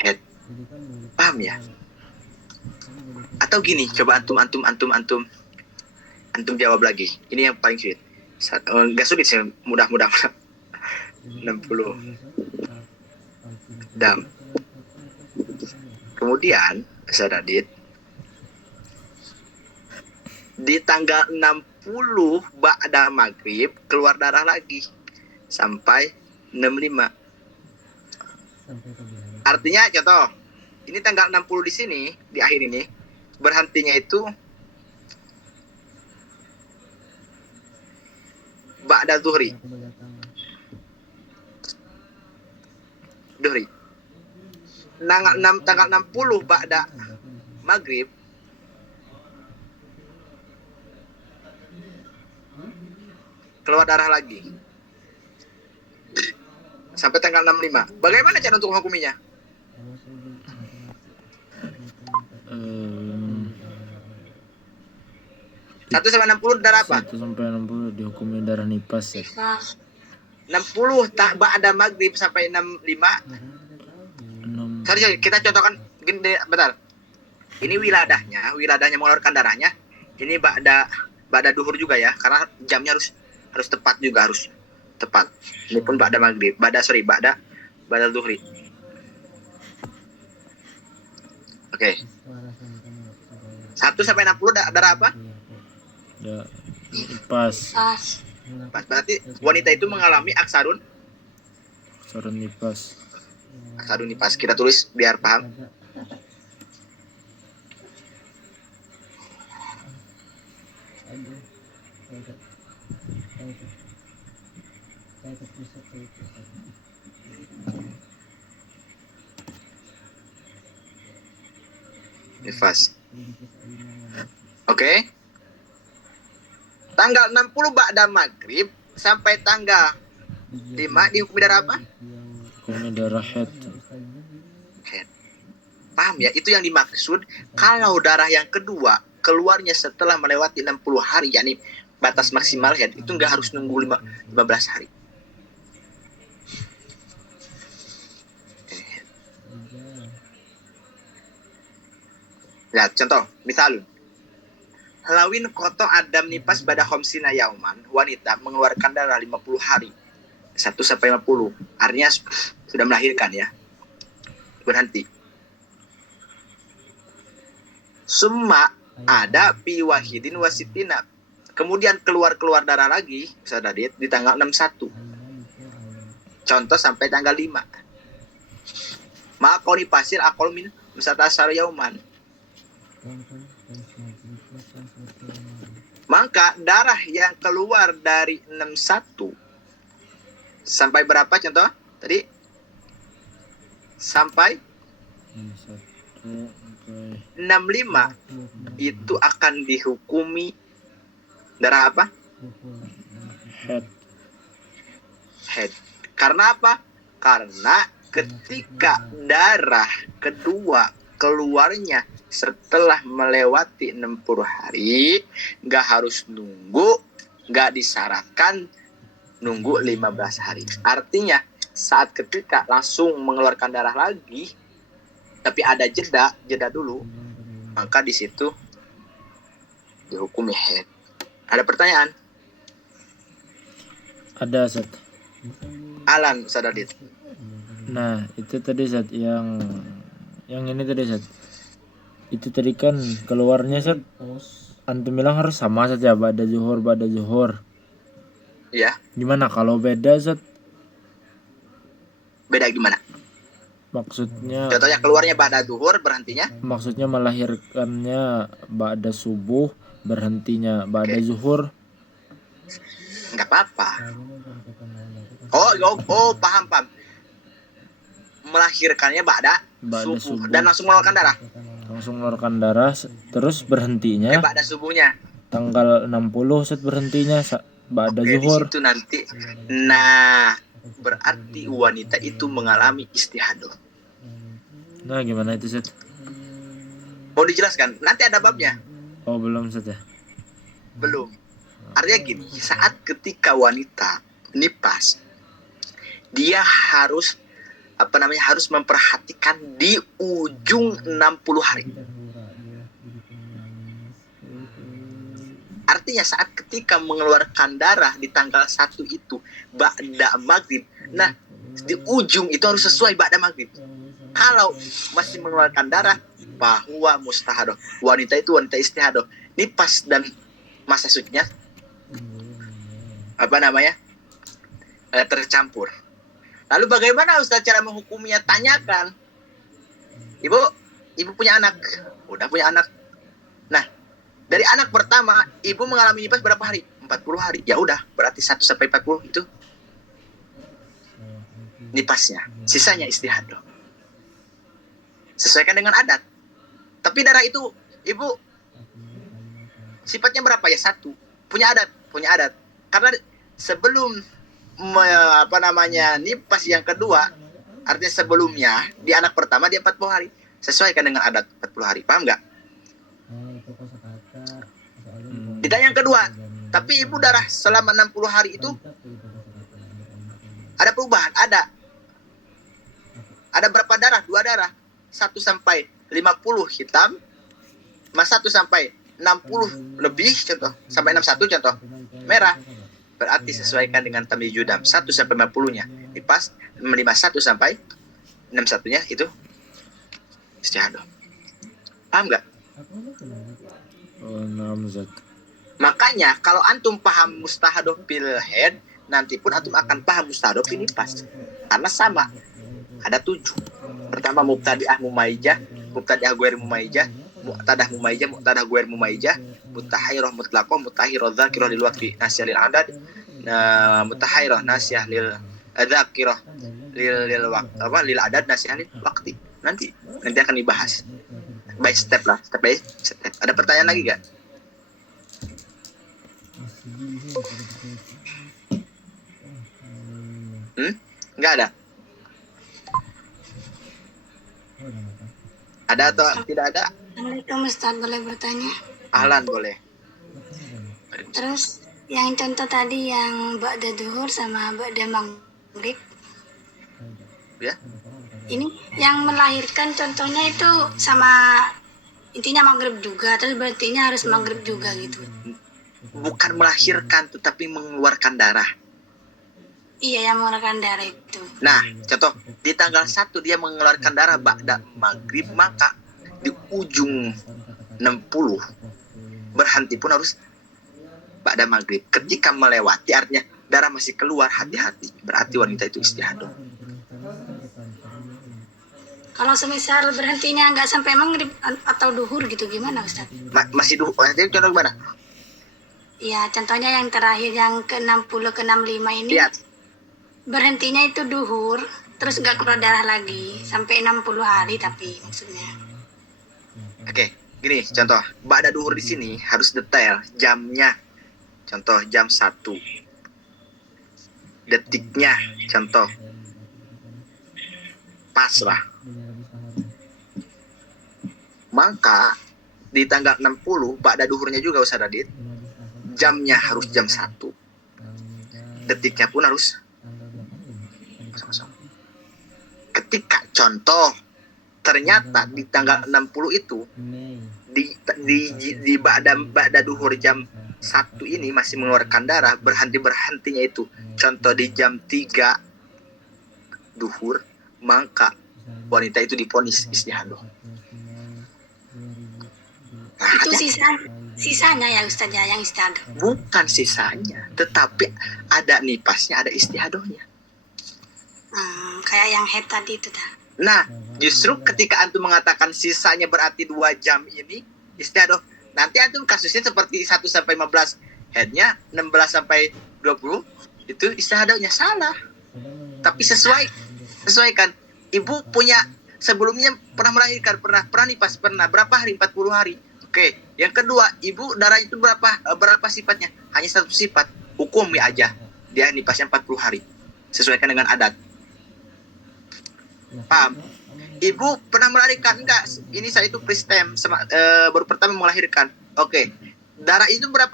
Head. Paham ya? Atau gini, coba antum jawab lagi. Ini yang paling sulit. Enggak sulit sih, mudah-mudah. 60 dam. Kemudian Sadadit di tanggal 60 ba'da maghrib keluar darah lagi sampai 65. Artinya contoh, ini tanggal 60 di sini, di akhir ini berhentinya itu ba'da zuhri. Tanggal 60 ba'da maghrib keluar darah lagi sampai tanggal 65. Bagaimana cara untuk menghukuminya? Satu sampai 60 darah apa? 1 sampai 60 dihukumi darah nifas ya. 60 tak ba'da maghrib sampai 65. Sorry, kita contohkan gini, bentar. Ini wiladahnya mengeluarkan darahnya. Ini ba'da duhur juga ya, karena jamnya harus tepat juga, harus tepat. Ini pun ba'da maghrib, ba'da zuhri. Oke. 1 sampai 60 darah apa? Ya, nifas. Berarti wanita itu mengalami aksarun Nifas. nifas. Kita tulis biar paham. Nifas. Oke. Tanggal 60 ba'da maghrib sampai tanggal 5 dihukumi darah apa? Dihukumi darah head. Paham ya? Itu yang dimaksud kalau darah yang kedua keluarnya setelah melewati 60 hari, yakni batas maksimal head, itu nggak harus nunggu 15 hari. Ya, contoh, misalnya Lawin koto adam nifas pada homsina yauman, wanita mengeluarkan darah 50 hari 1 sampai 50, artinya sudah melahirkan ya, berhenti. Summa ada pi wahidin wasitina, kemudian keluar darah lagi Sadadit di tanggal 61, contoh sampai tanggal 5. Maka koni pasir akol min misatasar yauman, maka darah yang keluar dari 61 sampai berapa contoh tadi? Sampai 65 itu akan dihukumi darah apa? Head. Karena apa? Karena ketika darah kedua keluarnya setelah melewati 60 hari, nggak harus nunggu, nggak disyaratkan nunggu 15 hari. Artinya saat ketika langsung mengeluarkan darah lagi, tapi ada jeda dulu, maka di situ dihukumi head. Ada pertanyaan? Ada, Sat. Alan, Sadadit. Nah, itu tadi, Sat, yang ini tadi, Sat. itu tadi kan keluarnya Set, antum bilang harus sama saja ba'da zuhur. Ya, Gimana kalau beda Set? beda gimana? Maksudnya Contohnya keluarnya ba'da duhur, berhentinya. melahirkannya ba'da subuh, berhentinya ba'da Oke. zuhur. Nggak apa-apa. Paham. Melahirkannya ba'da Ba'da subuh subuh. dan langsung mengeluarkan darah. Langsung mengeluarkan darah, terus berhentinya Ba'da subuhnya. tanggal 60 Set, berhentinya ba'da Oke, di zuhur. situ nanti. Nah, berarti wanita itu mengalami istihadah. Nah, gimana itu Set? Mau dijelaskan? Nanti ada babnya. Oh, belum Set ya? Belum. Artinya gini, saat ketika wanita nipas, dia harus harus memperhatikan di ujung 60 hari. Artinya saat ketika mengeluarkan darah di tanggal 1 itu ba'da maghrib. Nah, di ujung itu harus sesuai ba'da maghrib. Kalau masih mengeluarkan darah, bahwa mustahadoh. Wanita itu wanita istihadoh. Nipas dan masa sucinya tercampur. Lalu bagaimana Ustaz cara menghukumnya? Tanyakan. Ibu punya anak. Udah punya anak. Nah, dari anak pertama, ibu mengalami nifas berapa hari? 40 hari. Ya udah, berarti 1 sampai 40 itu nifasnya. Sisanya istihadah. Sesuaikan dengan adat. Tapi darah itu, ibu sifatnya berapa ya? 1. Punya adat. Karena sebelum nifas yang kedua, artinya sebelumnya di anak pertama dia 40 hari. Sesuaikan dengan adat 40 hari. Paham nggak? Tidak yang kedua. Tapi ibu darah selama 60 hari itu ada perubahan, ada berapa darah? 2 darah. 1 sampai 50 hitam, mas 1 sampai 60 lebih, contoh sampai 61 contoh merah. Berarti sesuaikan dengan tamyiz judam. 1 sampai 50-nya dipas, 51 sampai 61-nya itu istihadah. Paham nggak? Oh, naam Zat. Makanya kalau antum paham mustahadah fil head, nanti pun antum akan paham mustahadah fil nifas. Karena sama. Ada 7. Pertama mubtadi'ah mumayyijah, mubtadi'ah ghair mumayyijah, muqtadah mumayyijah, muqtadah ghair mumayyijah, mutahhairah mutlaqah, mutahhirah dzakirah lil waqti, nasyah lil adad, mutahhairah nasyah lil dzakirah lil adad, nasyah lil waqti. Nanti akan dibahas by step lah, step by step. Ada pertanyaan lagi enggak? Enggak ada. Ada atau tidak ada? Assalamualaikum Ustaz, boleh bertanya? Ahlan, boleh. Terus yang contoh tadi yang ba'da duhur sama ba'da maghrib, Ya. ini yang melahirkan contohnya itu sama intinya maghrib juga, terus berartinya harus maghrib juga gitu. Bukan melahirkan, tetapi mengeluarkan darah. Iya, yang mengeluarkan darah itu. Nah, contoh di tanggal 1 dia mengeluarkan darah ba'da maghrib, maka di ujung 60 berhenti pun harus ba'da maghrib. Ketika melewati, artinya darah masih keluar, hati-hati. Berarti wanita itu istihadah. Kalau semisal berhentinya nggak sampai maghrib atau duhur gitu, gimana Ustaz? Masih duhur. Contoh gimana? Ya, contohnya yang terakhir yang ke-60 ke-65 ini. Lihat. Berhentinya itu duhur, terus nggak keluar darah lagi sampai 60 hari, tapi maksudnya. Oke, gini contoh. Ba'da duhur di sini harus detail jamnya. Contoh jam 1. Detiknya, contoh. Pas lah. Maka di tanggal 60 ba'da duhurnya juga Ustaz Radit, jamnya harus jam 1. Detiknya pun harus. Ketika contoh ternyata di tanggal 60 itu di ba'da duhur jam 1 ini masih mengeluarkan darah, berhentinya itu contoh di jam 3 duhur, maka wanita itu divonis istihadah. Nah, Itu sisanya ya Ustaz ya yang istiadah. bukan sisanya, tetapi ada nipasnya, ada istihadohnya. Kayak yang head tadi itu dah. Nah, justru ketika antum mengatakan sisanya berarti 2 jam ini istiadoh, nanti antum kasusnya seperti 1 sampai 15, headnya 16 sampai 20, itu istiadohnya salah. Tapi sesuaikan. Ibu punya sebelumnya pernah melahirkan, pernah nipas, pernah berapa hari? 40 hari. Oke, yang kedua, ibu darah itu berapa sifatnya? Hanya satu sifat, hukumi aja. Dia nipasnya 40 hari. Sesuaikan dengan adat. Paham? Ibu pernah melahirkan? Enggak. Ini saya itu prestem, baru pertama melahirkan. Oke. Darah itu berapa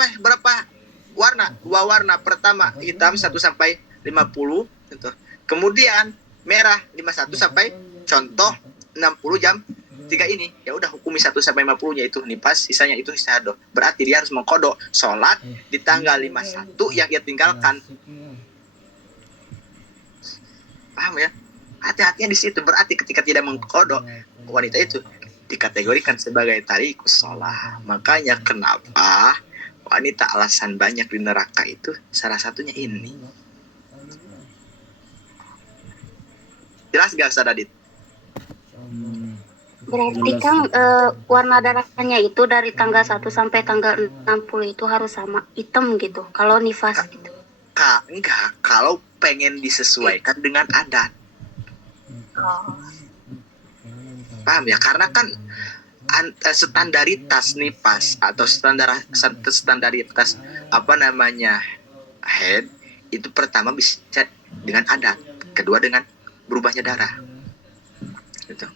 warna? 2 warna. Pertama hitam 1 sampai 50 gitu. Kemudian merah 51 sampai contoh 60 jam 3 ini. Ya udah hukumi 1 sampai 50-nya itu nipas, sisanya itu istihadah. Berarti dia harus mengkodok sholat di tanggal 51 yang dia tinggalkan. Paham ya? Hati-hatinya di situ. Berarti ketika tidak mengkodok, wanita itu dikategorikan sebagai tarikus sholat. Makanya kenapa wanita alasan banyak di neraka itu salah satunya ini. Jelas gak Ustaz Adit? Berarti Jelas. Kang, warna darahnya itu dari tanggal 1 sampai tanggal 60 itu harus sama hitam gitu. Kalau nifas gitu. Enggak, kalau pengen disesuaikan dengan adat. Paham ya? Karena kan standaritas nipas atau standaritas head itu pertama bisa dengan adat, kedua dengan berubahnya darah. Gitu.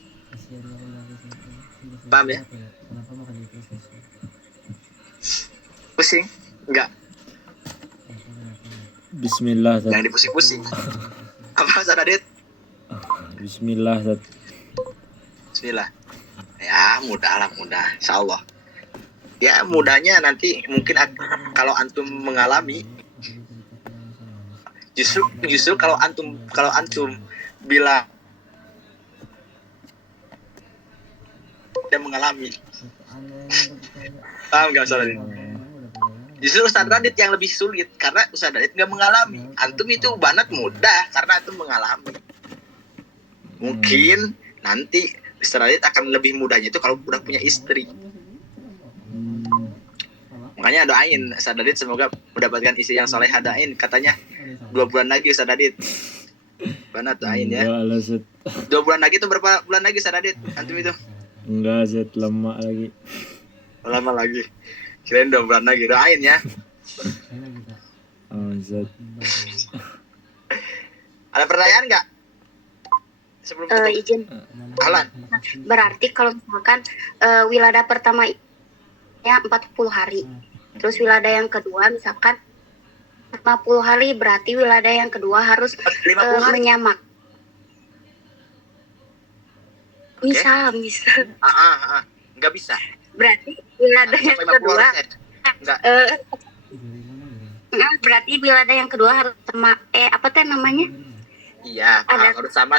Paham ya? Pusing? Enggak. Bismillah, Zat. Jangan dipusing-pusing. Apa Ustaz Adit? Bismillah, Zat. Bismillah. Ya mudah, insya Allah. Ya mudahnya nanti mungkin kalau antum mengalami, justru kalau antum bila tidak mengalami, paham nggak Ustaz Adit? Justru Ustaz Adit yang lebih sulit karena Ustaz Adit nggak mengalami. Antum itu banat mudah karena antum mengalami. Mungkin nanti Ustaz Adit akan lebih mudahnya itu kalau udah punya istri. Makanya doain Ustaz Adit semoga mendapatkan istri yang soleh. Doain katanya 2 bulan lagi Ustaz Adit. Banat doain ya. Enggak lah, Zat. 2 bulan lagi itu berapa bulan lagi Ustaz Adit? Antum itu Enggak, Zat, lama lagi. lama lagi. Kirain 2 bulan lagi. Doain ya. Oh, Zat. Ada pertanyaan nggak? Sebelum tutup. Izin. Ahlan. Berarti kalau misalkan wilada pertama ya 40 hari. Terus wilada yang kedua misalkan 50 hari, berarti wilada yang kedua harus 50 hari. menyamak. Oke. Misal. Nggak bisa. Berarti wilada yang Sampai 50 kedua harus, Nggak. berarti wilada yang kedua harus sama apa teh namanya? Iya, Ada- harus sama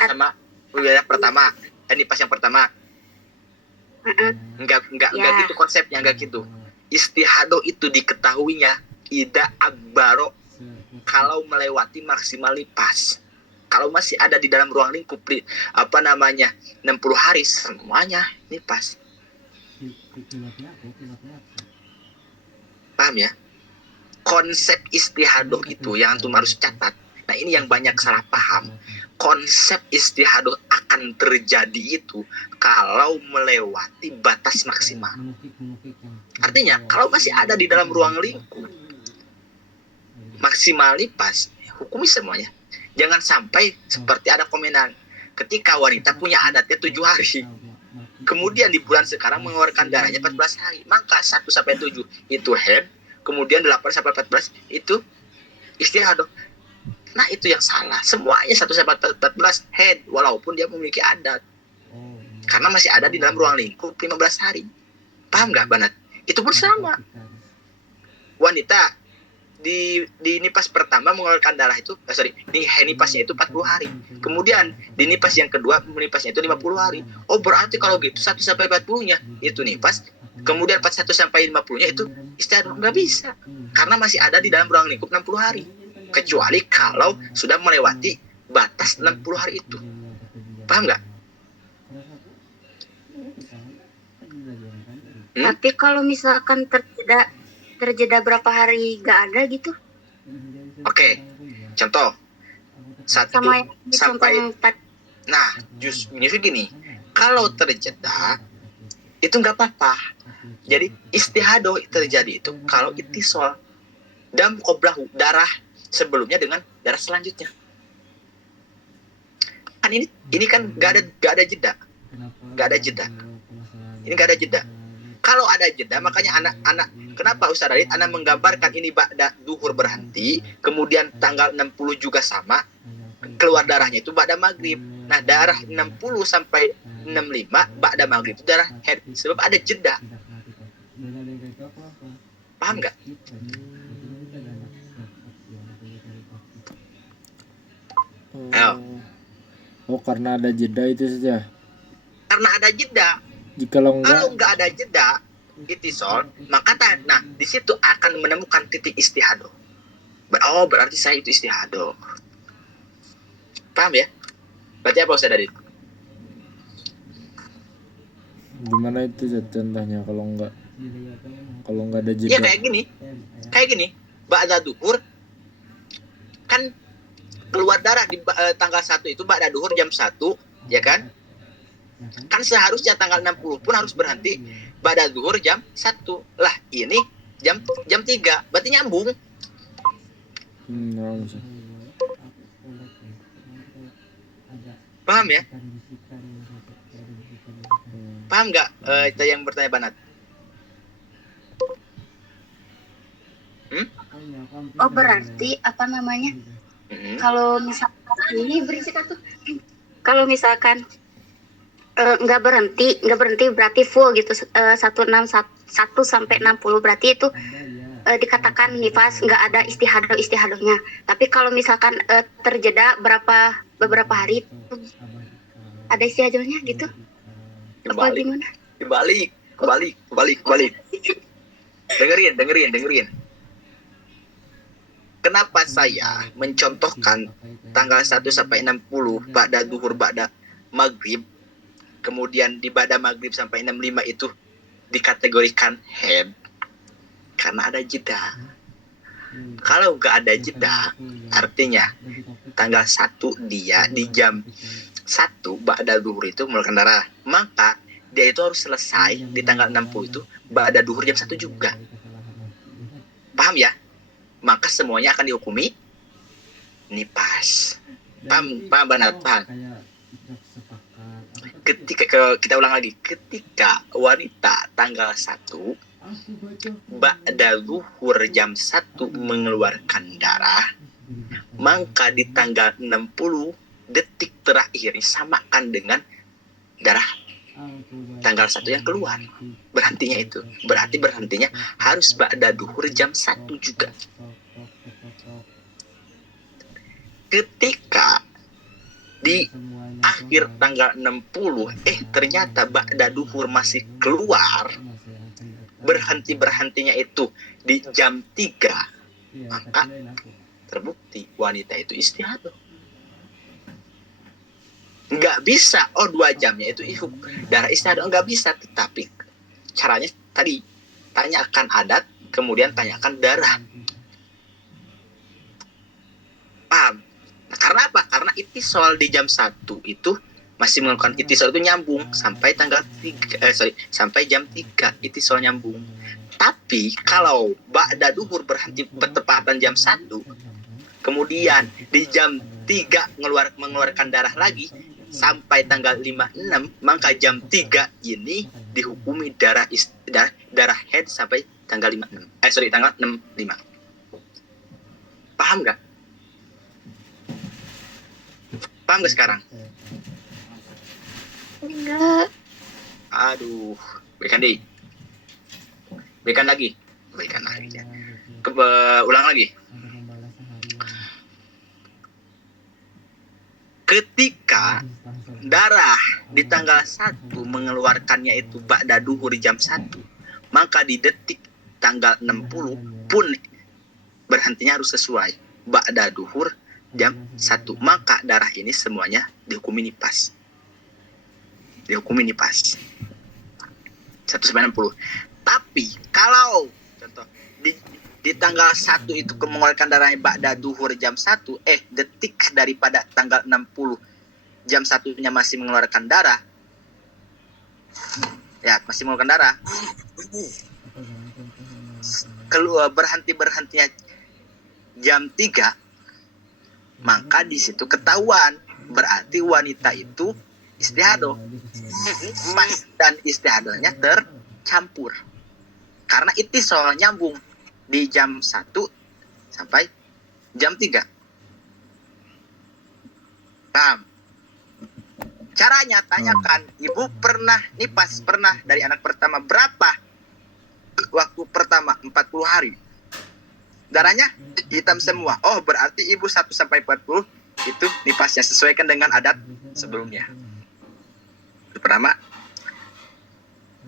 wilayah pertama. Nipas yang pertama. Enggak Ya. gitu konsepnya, enggak gitu. Istihadoh itu diketahuinya ida akbaro kalau melewati maksimal nipas. Kalau masih ada di dalam ruang lingkup 60 hari semuanya nipas. Paham ya? Konsep istihadoh itu yang antum harus catat. Nah, ini yang banyak salah paham. Konsep istihadoh akan terjadi itu kalau melewati batas maksimal. Artinya, kalau masih ada di dalam ruang lingkup maksimal nipas, hukumi semuanya. Jangan sampai seperti ada komenan. Ketika wanita punya adatnya 7 hari, kemudian di bulan sekarang mengeluarkan darahnya 14 hari, maka 1 sampai 7 itu head, kemudian 8 sampai 14 itu istihadoh. Nah, itu yang salah. Semuanya 1 sampai 14 head walaupun dia memiliki adat. Karena masih ada di dalam ruang lingkup 15 hari. Paham nggak, Banat? Itu pun sama. Wanita di nipas pertama mengeluarkan darah itu, di nipasnya itu 40 hari. Kemudian di nipas yang kedua nipasnya itu 50 hari. Oh, berarti kalau gitu 1 sampai 40-nya itu nipas kemudian 41 sampai 50-nya itu istihadah, nggak bisa. Karena masih ada di dalam ruang lingkup 60 hari. Kecuali kalau sudah melewati batas 60 hari itu. Paham nggak? Tapi kalau misalkan terjeda berapa hari gak ada gitu, Oke, contoh. Satu sama yang contoh sampai yang tadi. Nah, justru gini, kalau terjeda itu nggak apa-apa. Jadi istihadah terjadi itu kalau itisol dam qoblahu, darah sebelumnya dengan darah selanjutnya. Kan ini kan nggak ada jeda, nggak ada jeda. Ini nggak ada jeda. Kalau ada jeda, makanya anak kenapa Ustaz Radit anak menggambarkan ini ba'da duhur berhenti, kemudian tanggal 60 juga sama, keluar darahnya itu ba'da maghrib. Nah, darah 60 sampai 65 ba'da maghrib itu darah head, sebab ada jeda. Paham nggak? Ayo. Oh, karena ada jeda itu saja. Karena ada jeda. Kalau Kalau enggak, nggak ada jeda itisol, maka nah di situ akan menemukan titik istihadah. Oh, berarti saya itu istihadah. Paham ya? Berarti apa Ustaz Radit? gimana itu contohnya kalau enggak ada Ya jeda? kayak gini. Ba'da duhur kan keluar darah di tanggal 1 itu ba'da duhur jam 1, ya kan? Kan seharusnya tanggal 60 pun harus berhenti ba'da duhur jam 1. Lah, ini jam 3. Berarti nyambung. Langsung. Paham ya? Paham nggak itu yang bertanya Banat? Oh, berarti apa namanya? Kalau misalkan ini berisik tuh. Kalau misalkan nggak berhenti berarti full gitu, 1 sampai 60 berarti itu dikatakan nifas, nggak ada istihadahnya. Tapi kalau misalkan terjeda beberapa hari itu ada istihadahnya gitu, apa gimana? Kebalik. Dengerin. Kenapa saya mencontohkan tanggal 1 sampai 60 ba'da duhur ba'da maghrib, kemudian di ba'da maghrib sampai 65 itu dikategorikan head? Karena ada jeda. Kalau nggak ada jeda, artinya tanggal 1 dia di jam 1 ba'da duhur itu mengeluarkan darah, maka dia itu harus selesai di tanggal 60 itu ba'da duhur jam 1 juga. Paham ya? Maka semuanya akan dihukumi nifas. Paham Banat? Paham? Kita ulang lagi, ketika wanita tanggal 1 ba'da zuhur jam 1 mengeluarkan darah, maka di tanggal 60 detik terakhir samakan dengan darah tanggal 1 yang keluar. Berhentinya itu, berarti berhentinya harus ba'da zuhur jam 1 juga. Ketika di akhir tanggal 60 ternyata ba'da zuhur masih keluar, berhentinya itu di jam 3, maka terbukti wanita itu istihadah. Nggak bisa 2 jamnya itu darah istihadah, nggak bisa. Tetapi caranya tadi, tanyakan adat, kemudian tanyakan darah. Paham? Nah, karena apa? Karena itisol di jam 1 itu masih melakukan itisol itu nyambung sampai sampai jam 3 itisol nyambung. Tapi kalau ba'da duhur berhenti bertepatan jam 1, kemudian di jam 3 mengeluarkan darah lagi sampai tanggal 56, maka jam 3 ini dihukumi darah head sampai tanggal 56. Tanggal 65. Paham nggak? Paham nggak sekarang? Enggak. Aduh, berikan lagi. Ya. Ulang lagi. Ketika darah di tanggal 1 mengeluarkannya itu ba'da duhur jam 1, maka di detik tanggal 60 pun berhentinya harus sesuai ba'da duhur jam 1. Maka darah ini semuanya dihukumi nifas. 1/60. Tapi kalau contoh di tanggal 1 itu mengeluarkan darahnya ba'da duhur jam 1, detik daripada tanggal 60 jam 1-nya masih mengeluarkan darah. Ya, masih mengeluarkan darah. Keluar berhentinya jam 3, maka di situ ketahuan berarti wanita itu istihadoh. Nifas dan istihadohnya tercampur. Karena itu soal nyambung di jam 1 sampai jam 3. Paham? Caranya tanyakan, ibu pernah nifas, pernah dari anak pertama berapa? Waktu pertama 40 hari. Darahnya hitam semua. Oh, berarti ibu 1-40 itu nifasnya, sesuaikan dengan adat sebelumnya. Itu pertama.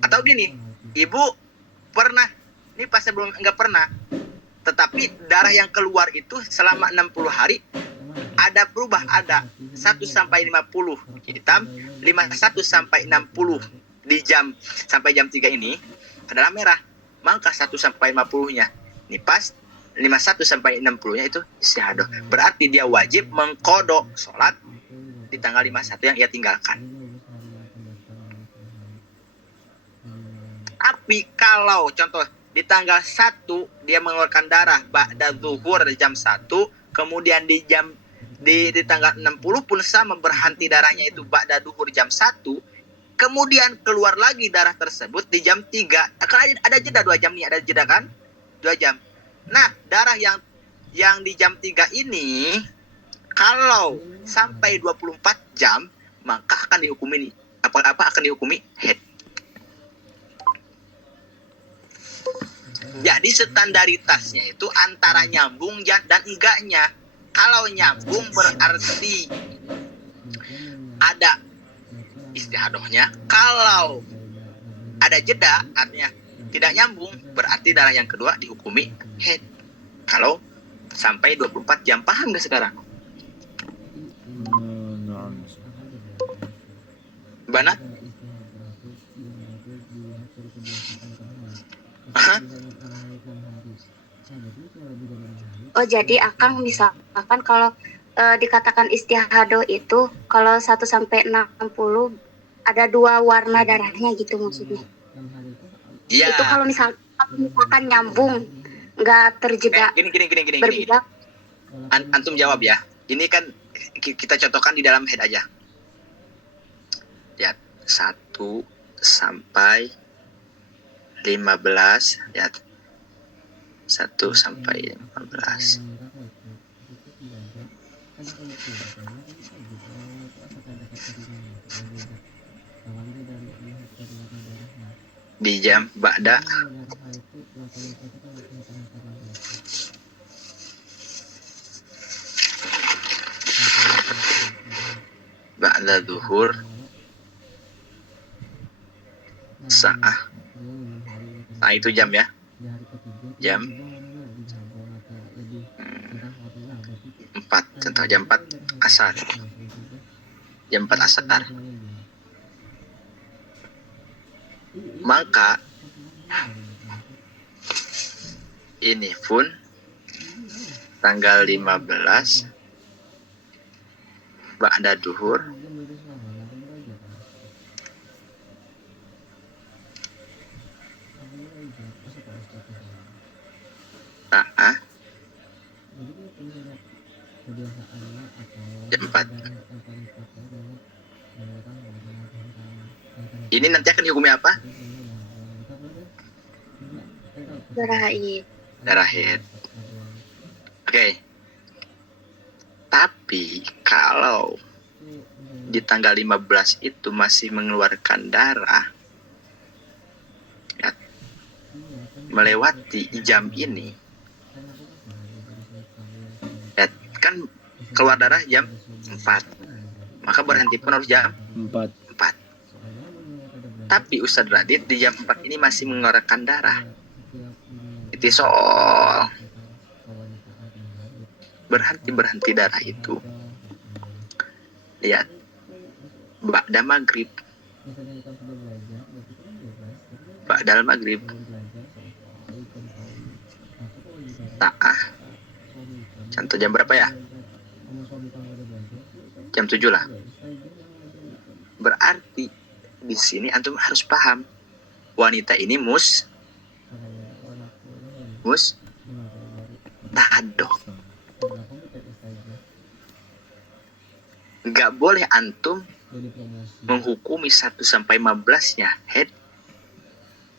Atau gini, ibu pernah nifas sebelum enggak pernah. Tetapi darah yang keluar itu selama 60 hari ada berubah, ada 1-50 hitam, 51-60 di jam sampai jam 3 ini adalah merah. Maka 1-50-nya nifas, 51-60-nya itu istihadoh. Berarti dia wajib mengkodok sholat di tanggal 51 yang ia tinggalkan. Tapi kalau contoh di tanggal 1 dia mengeluarkan darah ba'da zuhur jam 1, kemudian di tanggal 60 pun sama berhenti darahnya itu ba'da zuhur jam 1, kemudian keluar lagi darah tersebut di jam 3. Akan ada jeda 2 jam nih, ada jeda kan? 2 jam. Nah, darah yang di jam 3 ini kalau sampai 24 jam maka akan dihukumi akan dihukumi haid. Jadi standaritasnya itu antara nyambung dan enggaknya. Kalau nyambung berarti ada istihadohnya. Kalau ada jeda artinya tidak nyambung, berarti darah yang kedua dihukumi haid. Kalau sampai 24 jam, paham gak sekarang? Banat? Oh, jadi Akang misalkan kalau dikatakan istihadoh itu kalau 1-60 ada 2 warna darahnya gitu maksudnya. Ya. Itu kalau misalkan nyambung, nggak terjebak. Gini. Berbeda. Antum jawab ya. Ini kan kita contohkan di dalam head aja. Ya, 1 sampai 15. Ya, 1 sampai 15. Di jam ba'da zuhur sa'ah. Nah, itu jam ya. Jam 4. Contoh jam 4 asar. Jam 4 asar. Maka ini pun tanggal 15 ba'da duhur jam 4. Ini nanti akan dihukumi apa? Darah haid. Oke. Tapi kalau di tanggal 15 itu masih mengeluarkan darah, ya, melewati jam ini, ya, kan keluar darah jam 4, maka berhenti pun harus jam 4. Tapi Ustadz Radit di jam 4 ini masih mengeluarkan darah. Itisol. Berhenti darah itu. Lihat. Ba'da maghrib. Ba'dal maghrib. Ta'ah. Contoh jam berapa ya? Jam 7 lah. Berarti di sini antum harus paham. Wanita ini tahadoh. Nggak boleh antum menghukumi 1 sampai 15-nya head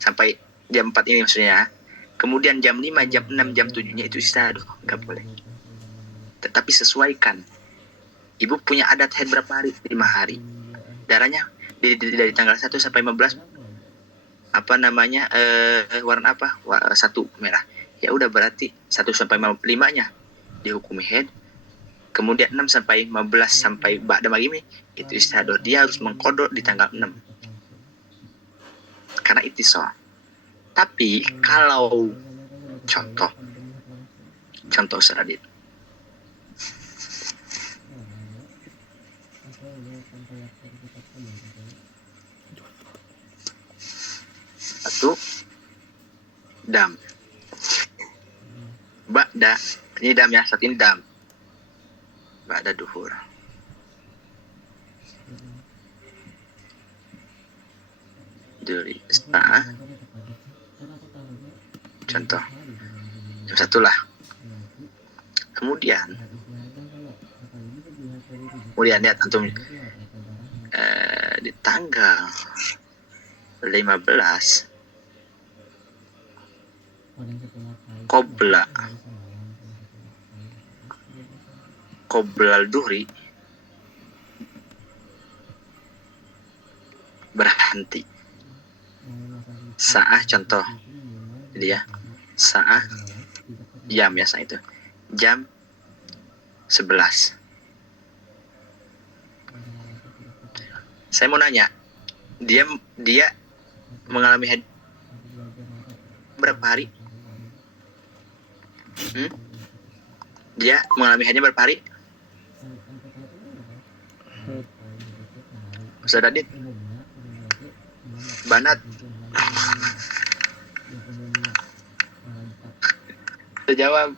sampai jam 4 ini maksudnya. Kemudian jam 5, jam 6, jam 7-nya itu istihadah. Nggak boleh. Tetapi sesuaikan. Ibu punya adat head berapa hari? 5 hari. Darahnya dari tanggal 1 sampai 15 warna apa? 1 merah. Ya udah berarti 1 sampai 5-nya dihukumi head. Kemudian 6 sampai 15 sampai ba'da maghrib itu istihadah. Dia harus mengkodok di tanggal 6. Karena itisol. Tapi kalau contoh Radit. Satu dam. Ba'da, ini dam ya, saat ini dam. Ba'da duhur. Dari setengah. Contoh. Jam 1 lah. Kemudian lihat antum di tanggal 15 qoblal duhri berhenti. Sa'ah contoh. Jadi ya, sa'ah jam ya saat itu. Jam 11. Saya mau nanya, dia mengalami haid berapa hari? Dia mengalami haidnya berapa hari? Ustaz Adit, Banat, terjawab.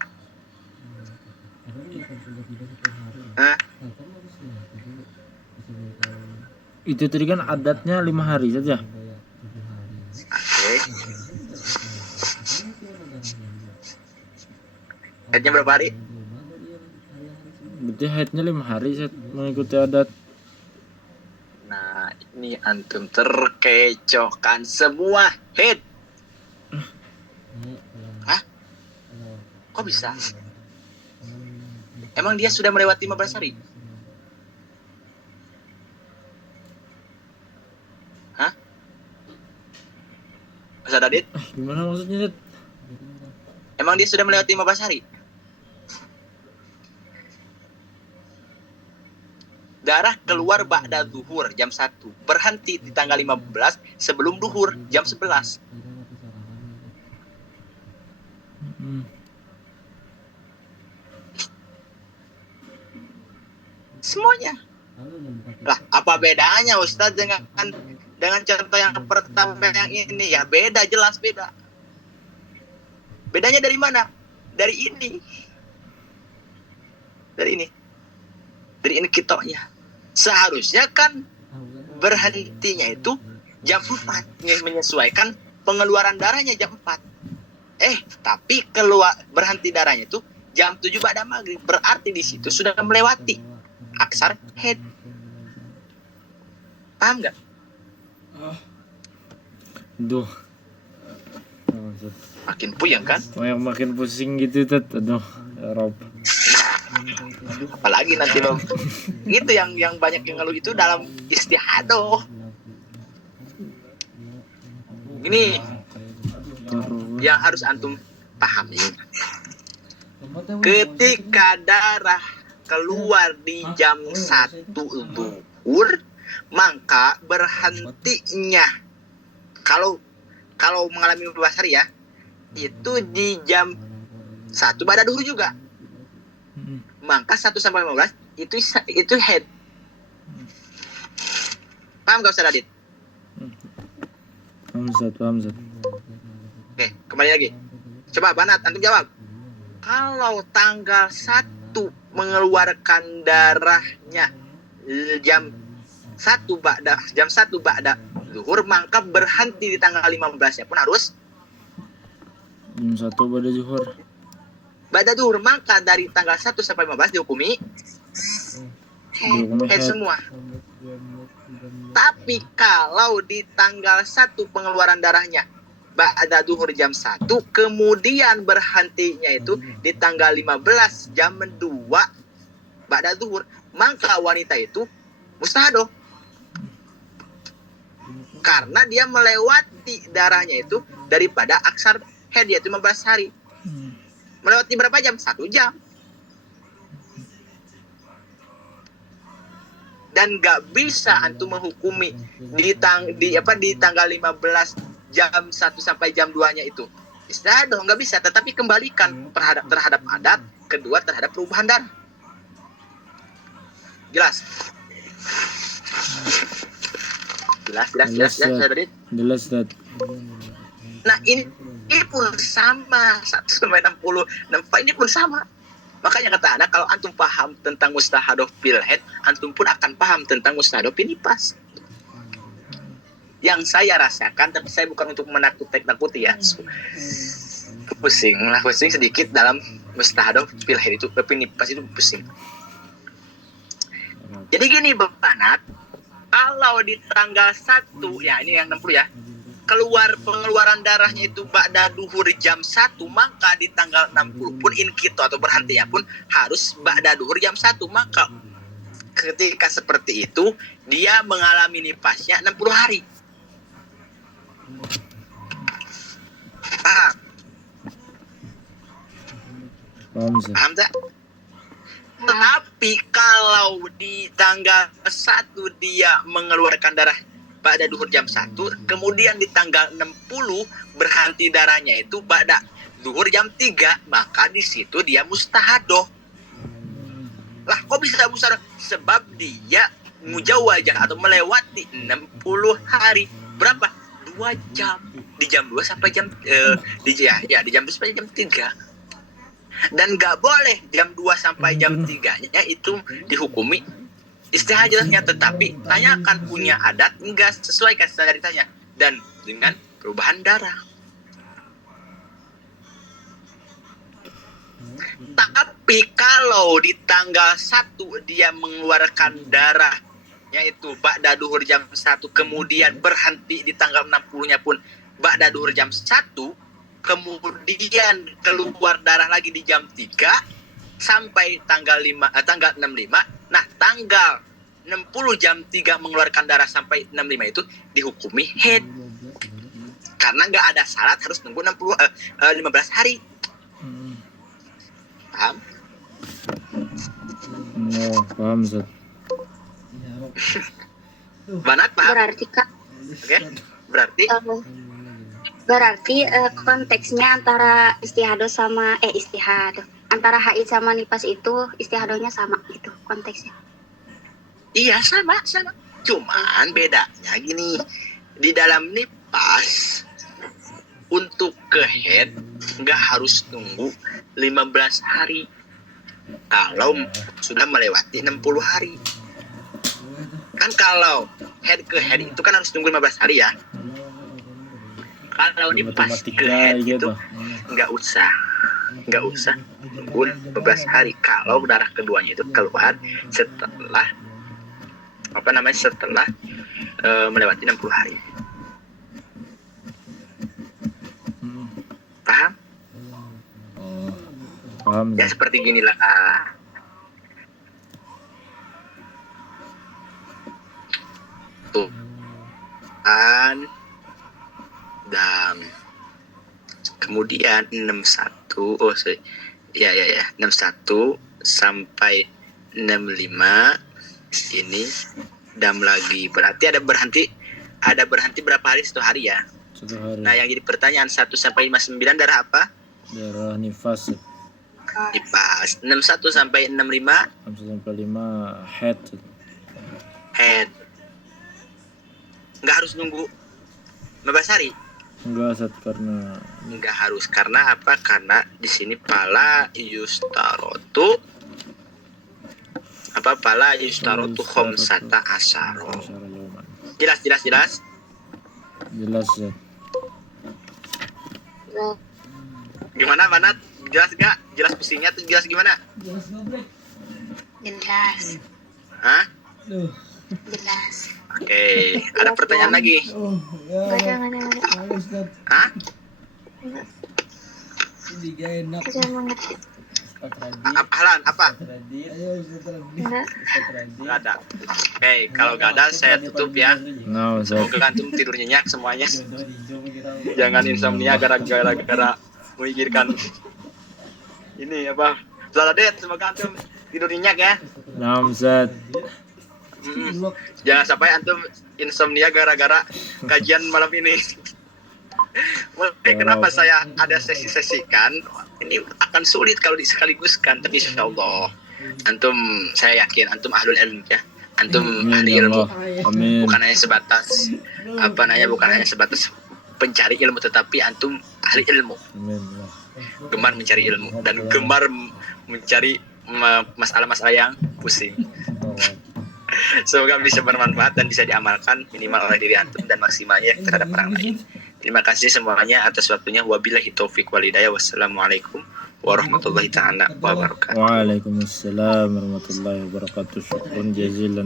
Itu tadi kan adatnya 5 hari saja. Oke. Haidnya berapa hari? Berarti haidnya 5 hari saya mengikuti adat. Nah, ini antum terkecohkan semua haid. Hah? Kok bisa? Emang dia sudah melewati 15 hari? Hah? Ustaz Adit? Gimana maksudnya? Emang dia sudah melewati 15 hari? Darah keluar ba'da zuhur jam 1. Berhenti di tanggal 15 sebelum duhur jam 11. Semuanya. Lah, apa bedanya Ustaz dengan contoh yang pertama yang ini? Ya beda, jelas beda. Bedanya dari mana? Dari ini. Dari ini kitoknya. Seharusnya kan berhentinya itu jam 4, menyesuaikan pengeluaran darahnya jam 4. Tapi berhenti darahnya itu jam 7 ba'da maghrib. Berarti di situ sudah melewati aksar head. Paham nggak? Duh. Makin puyeng kan? Makin pusing gitu Tet. Aduh, ya Rob. Apalagi nanti lo itu yang banyak yang ngeluh itu dalam istihadah. Ini yang harus antum pahami. Ketika darah keluar di jam 1 zuhur, maka berhentinya Kalau mengalami 12 hari ya, itu di jam 1 ba'da duhur juga. Maka 1 sampai 15 itu head. Paham gak Ustaz Adit? Paham Ustaz. Oke, kembali lagi. Coba Banat, antum jawab. Kalau tanggal 1 mengeluarkan darahnya jam 1 ba'da zuhur, maka berhenti di tanggal 15-nya pun harus Jam 1 pada zuhur. ba'da zuhur. Maka dari tanggal 1 sampai 15 dihukumi head semua. Tapi kalau di tanggal 1 pengeluaran darahnya ba'da zuhur jam 1, kemudian berhentinya itu di tanggal 15 jam 2 ba'da zuhur, maka wanita itu mustahadoh. Karena dia melewati darahnya itu daripada aksar head, yaitu 15 hari. Melewati berapa jam? 1 jam. Dan gak bisa antum menghukumi di tanggal 15 jam 1 sampai jam 2-nya itu istiadah, nggak bisa. Tetapi kembalikan terhadap adat, kedua terhadap perubahan darah. Jelas? Jelas. Jelas Ustaz. Nah ini pun sama 1 sampai 60 ini pun sama. Makanya kata anak, kalau antum paham tentang mustahadoh fil haid, antum pun akan paham tentang mustahadoh fil nifas. Yang saya rasakan, tapi saya bukan untuk menakut-nakuti ya. Pusing sedikit dalam mustahadoh fil haid itu, fil nifas itu pusing. Jadi gini Banat, kalau di tanggal 1, ya ini yang 60 ya, pengeluaran darahnya itu ba'da duhur jam 1, maka di tanggal 60 pun inkito atau berhentinya pun harus ba'da duhur jam 1. Maka ketika seperti itu, dia mengalami nifasnya 60 hari. Paham tak? Tetapi kalau di tanggal 1 dia mengeluarkan darah ba'da duhur jam 1, kemudian di tanggal 60 berhenti darahnya itu ba'da duhur jam 3, maka di situ dia mustahadoh. Lah kok bisa mustahadoh? Sebab dia mujawajah atau melewati 60 hari. Berapa? 2 jam. Di jam 2 sampai jam di jam 2 sampai jam 3. Dan gak boleh jam 2 sampai jam 3-nya itu dihukumi istihajahnya, tetapi tanyakan punya adat enggak sesuai standar ditanya dan dengan perubahan darah. Tapi kalau di tanggal 1 dia mengeluarkan darahnya itu ba'da duhur jam 1, kemudian berhenti di tanggal 60-nya pun ba'da duhur jam 1, kemudian keluar darah lagi di jam 3 sampai tanggal 65. Nah, tanggal 60 jam 3 mengeluarkan darah sampai 65 itu dihukumi head. Karena nggak ada syarat harus nunggu 15 hari. Paham? Oh, paham Ustaz. Banat paham? Berarti Kak, Oke. Berarti konteksnya antara istihadoh sama antara haid sama nifas itu istihadohnya sama gitu konteksnya. Iya, sama. Cuman bedanya gini, di dalam nifas untuk ke head nggak harus tunggu 15 hari. Kalau sudah melewati 60 hari. Kan kalau head ke head itu kan harus tunggu 15 hari ya. Kalau nifas ke head itu nggak usah tunggu 15 hari. Kalau darah keduanya itu keluar setelah melewati 60 hari. Paham? Paham. Ya seperti ginilah. Tuh. Dan kemudian 61 sampai 65 ini dam lagi, berarti ada ada berhenti berapa hari? 1 hari ya. 1 hari. Nah, yang jadi pertanyaan 1 sampai 59 darah apa? Darah nifas. Nifas. 61 sampai 65 1 sampai 5 head. head. Nggak harus nunggu 15 hari. Enggak Ustaz, karena Nggak harus. Karena apa? Karena di sini pala yustarotu pala yustarotu khomsata asyaro. Jelas. Jelas Ustaz. Gimana Banat? Jelas gak? Jelas pusingnya tuh jelas gimana? Jelas. Hah? Jelas. Oke, ada pertanyaan lagi? Enggak ada. Hah? Jangan mengerti. Halan apa? Enggak. Nggak ada. Oke, kalau nggak ada saya tutup ya. Nah, Ustaz. Semoga antum tidur nyenyak semuanya. Jangan insomnia gara-gara memikirkan ini apa? Zaladet, semoga antum tidur nyenyak ya. Nah, Ustaz. Jangan sampai antum insomnia gara-gara kajian malam ini. Kenapa saya ada sesi-sesikan? Ini akan sulit kalau disekaligus-kan, tapi insyaallah antum, saya yakin antum ahlul ilmu ya. Antum ahli ilmu. Amin. Bukan hanya sebatas bukan hanya sebatas pencari ilmu, tetapi antum ahli ilmu. Amin. Gemar mencari ilmu dan gemar mencari masalah-masalah yang pusing. Semoga bisa bermanfaat dan bisa diamalkan minimal oleh diri antum dan maksimalnya terhadap orang lain. Terima kasih semuanya atas waktunya. Wabillahi taufik wal hidayah. Wassalamualaikum warahmatullahi taala wabarakatuh. Waalaikumsalam warahmatullahi wabarakatuh. Syukran jazilan.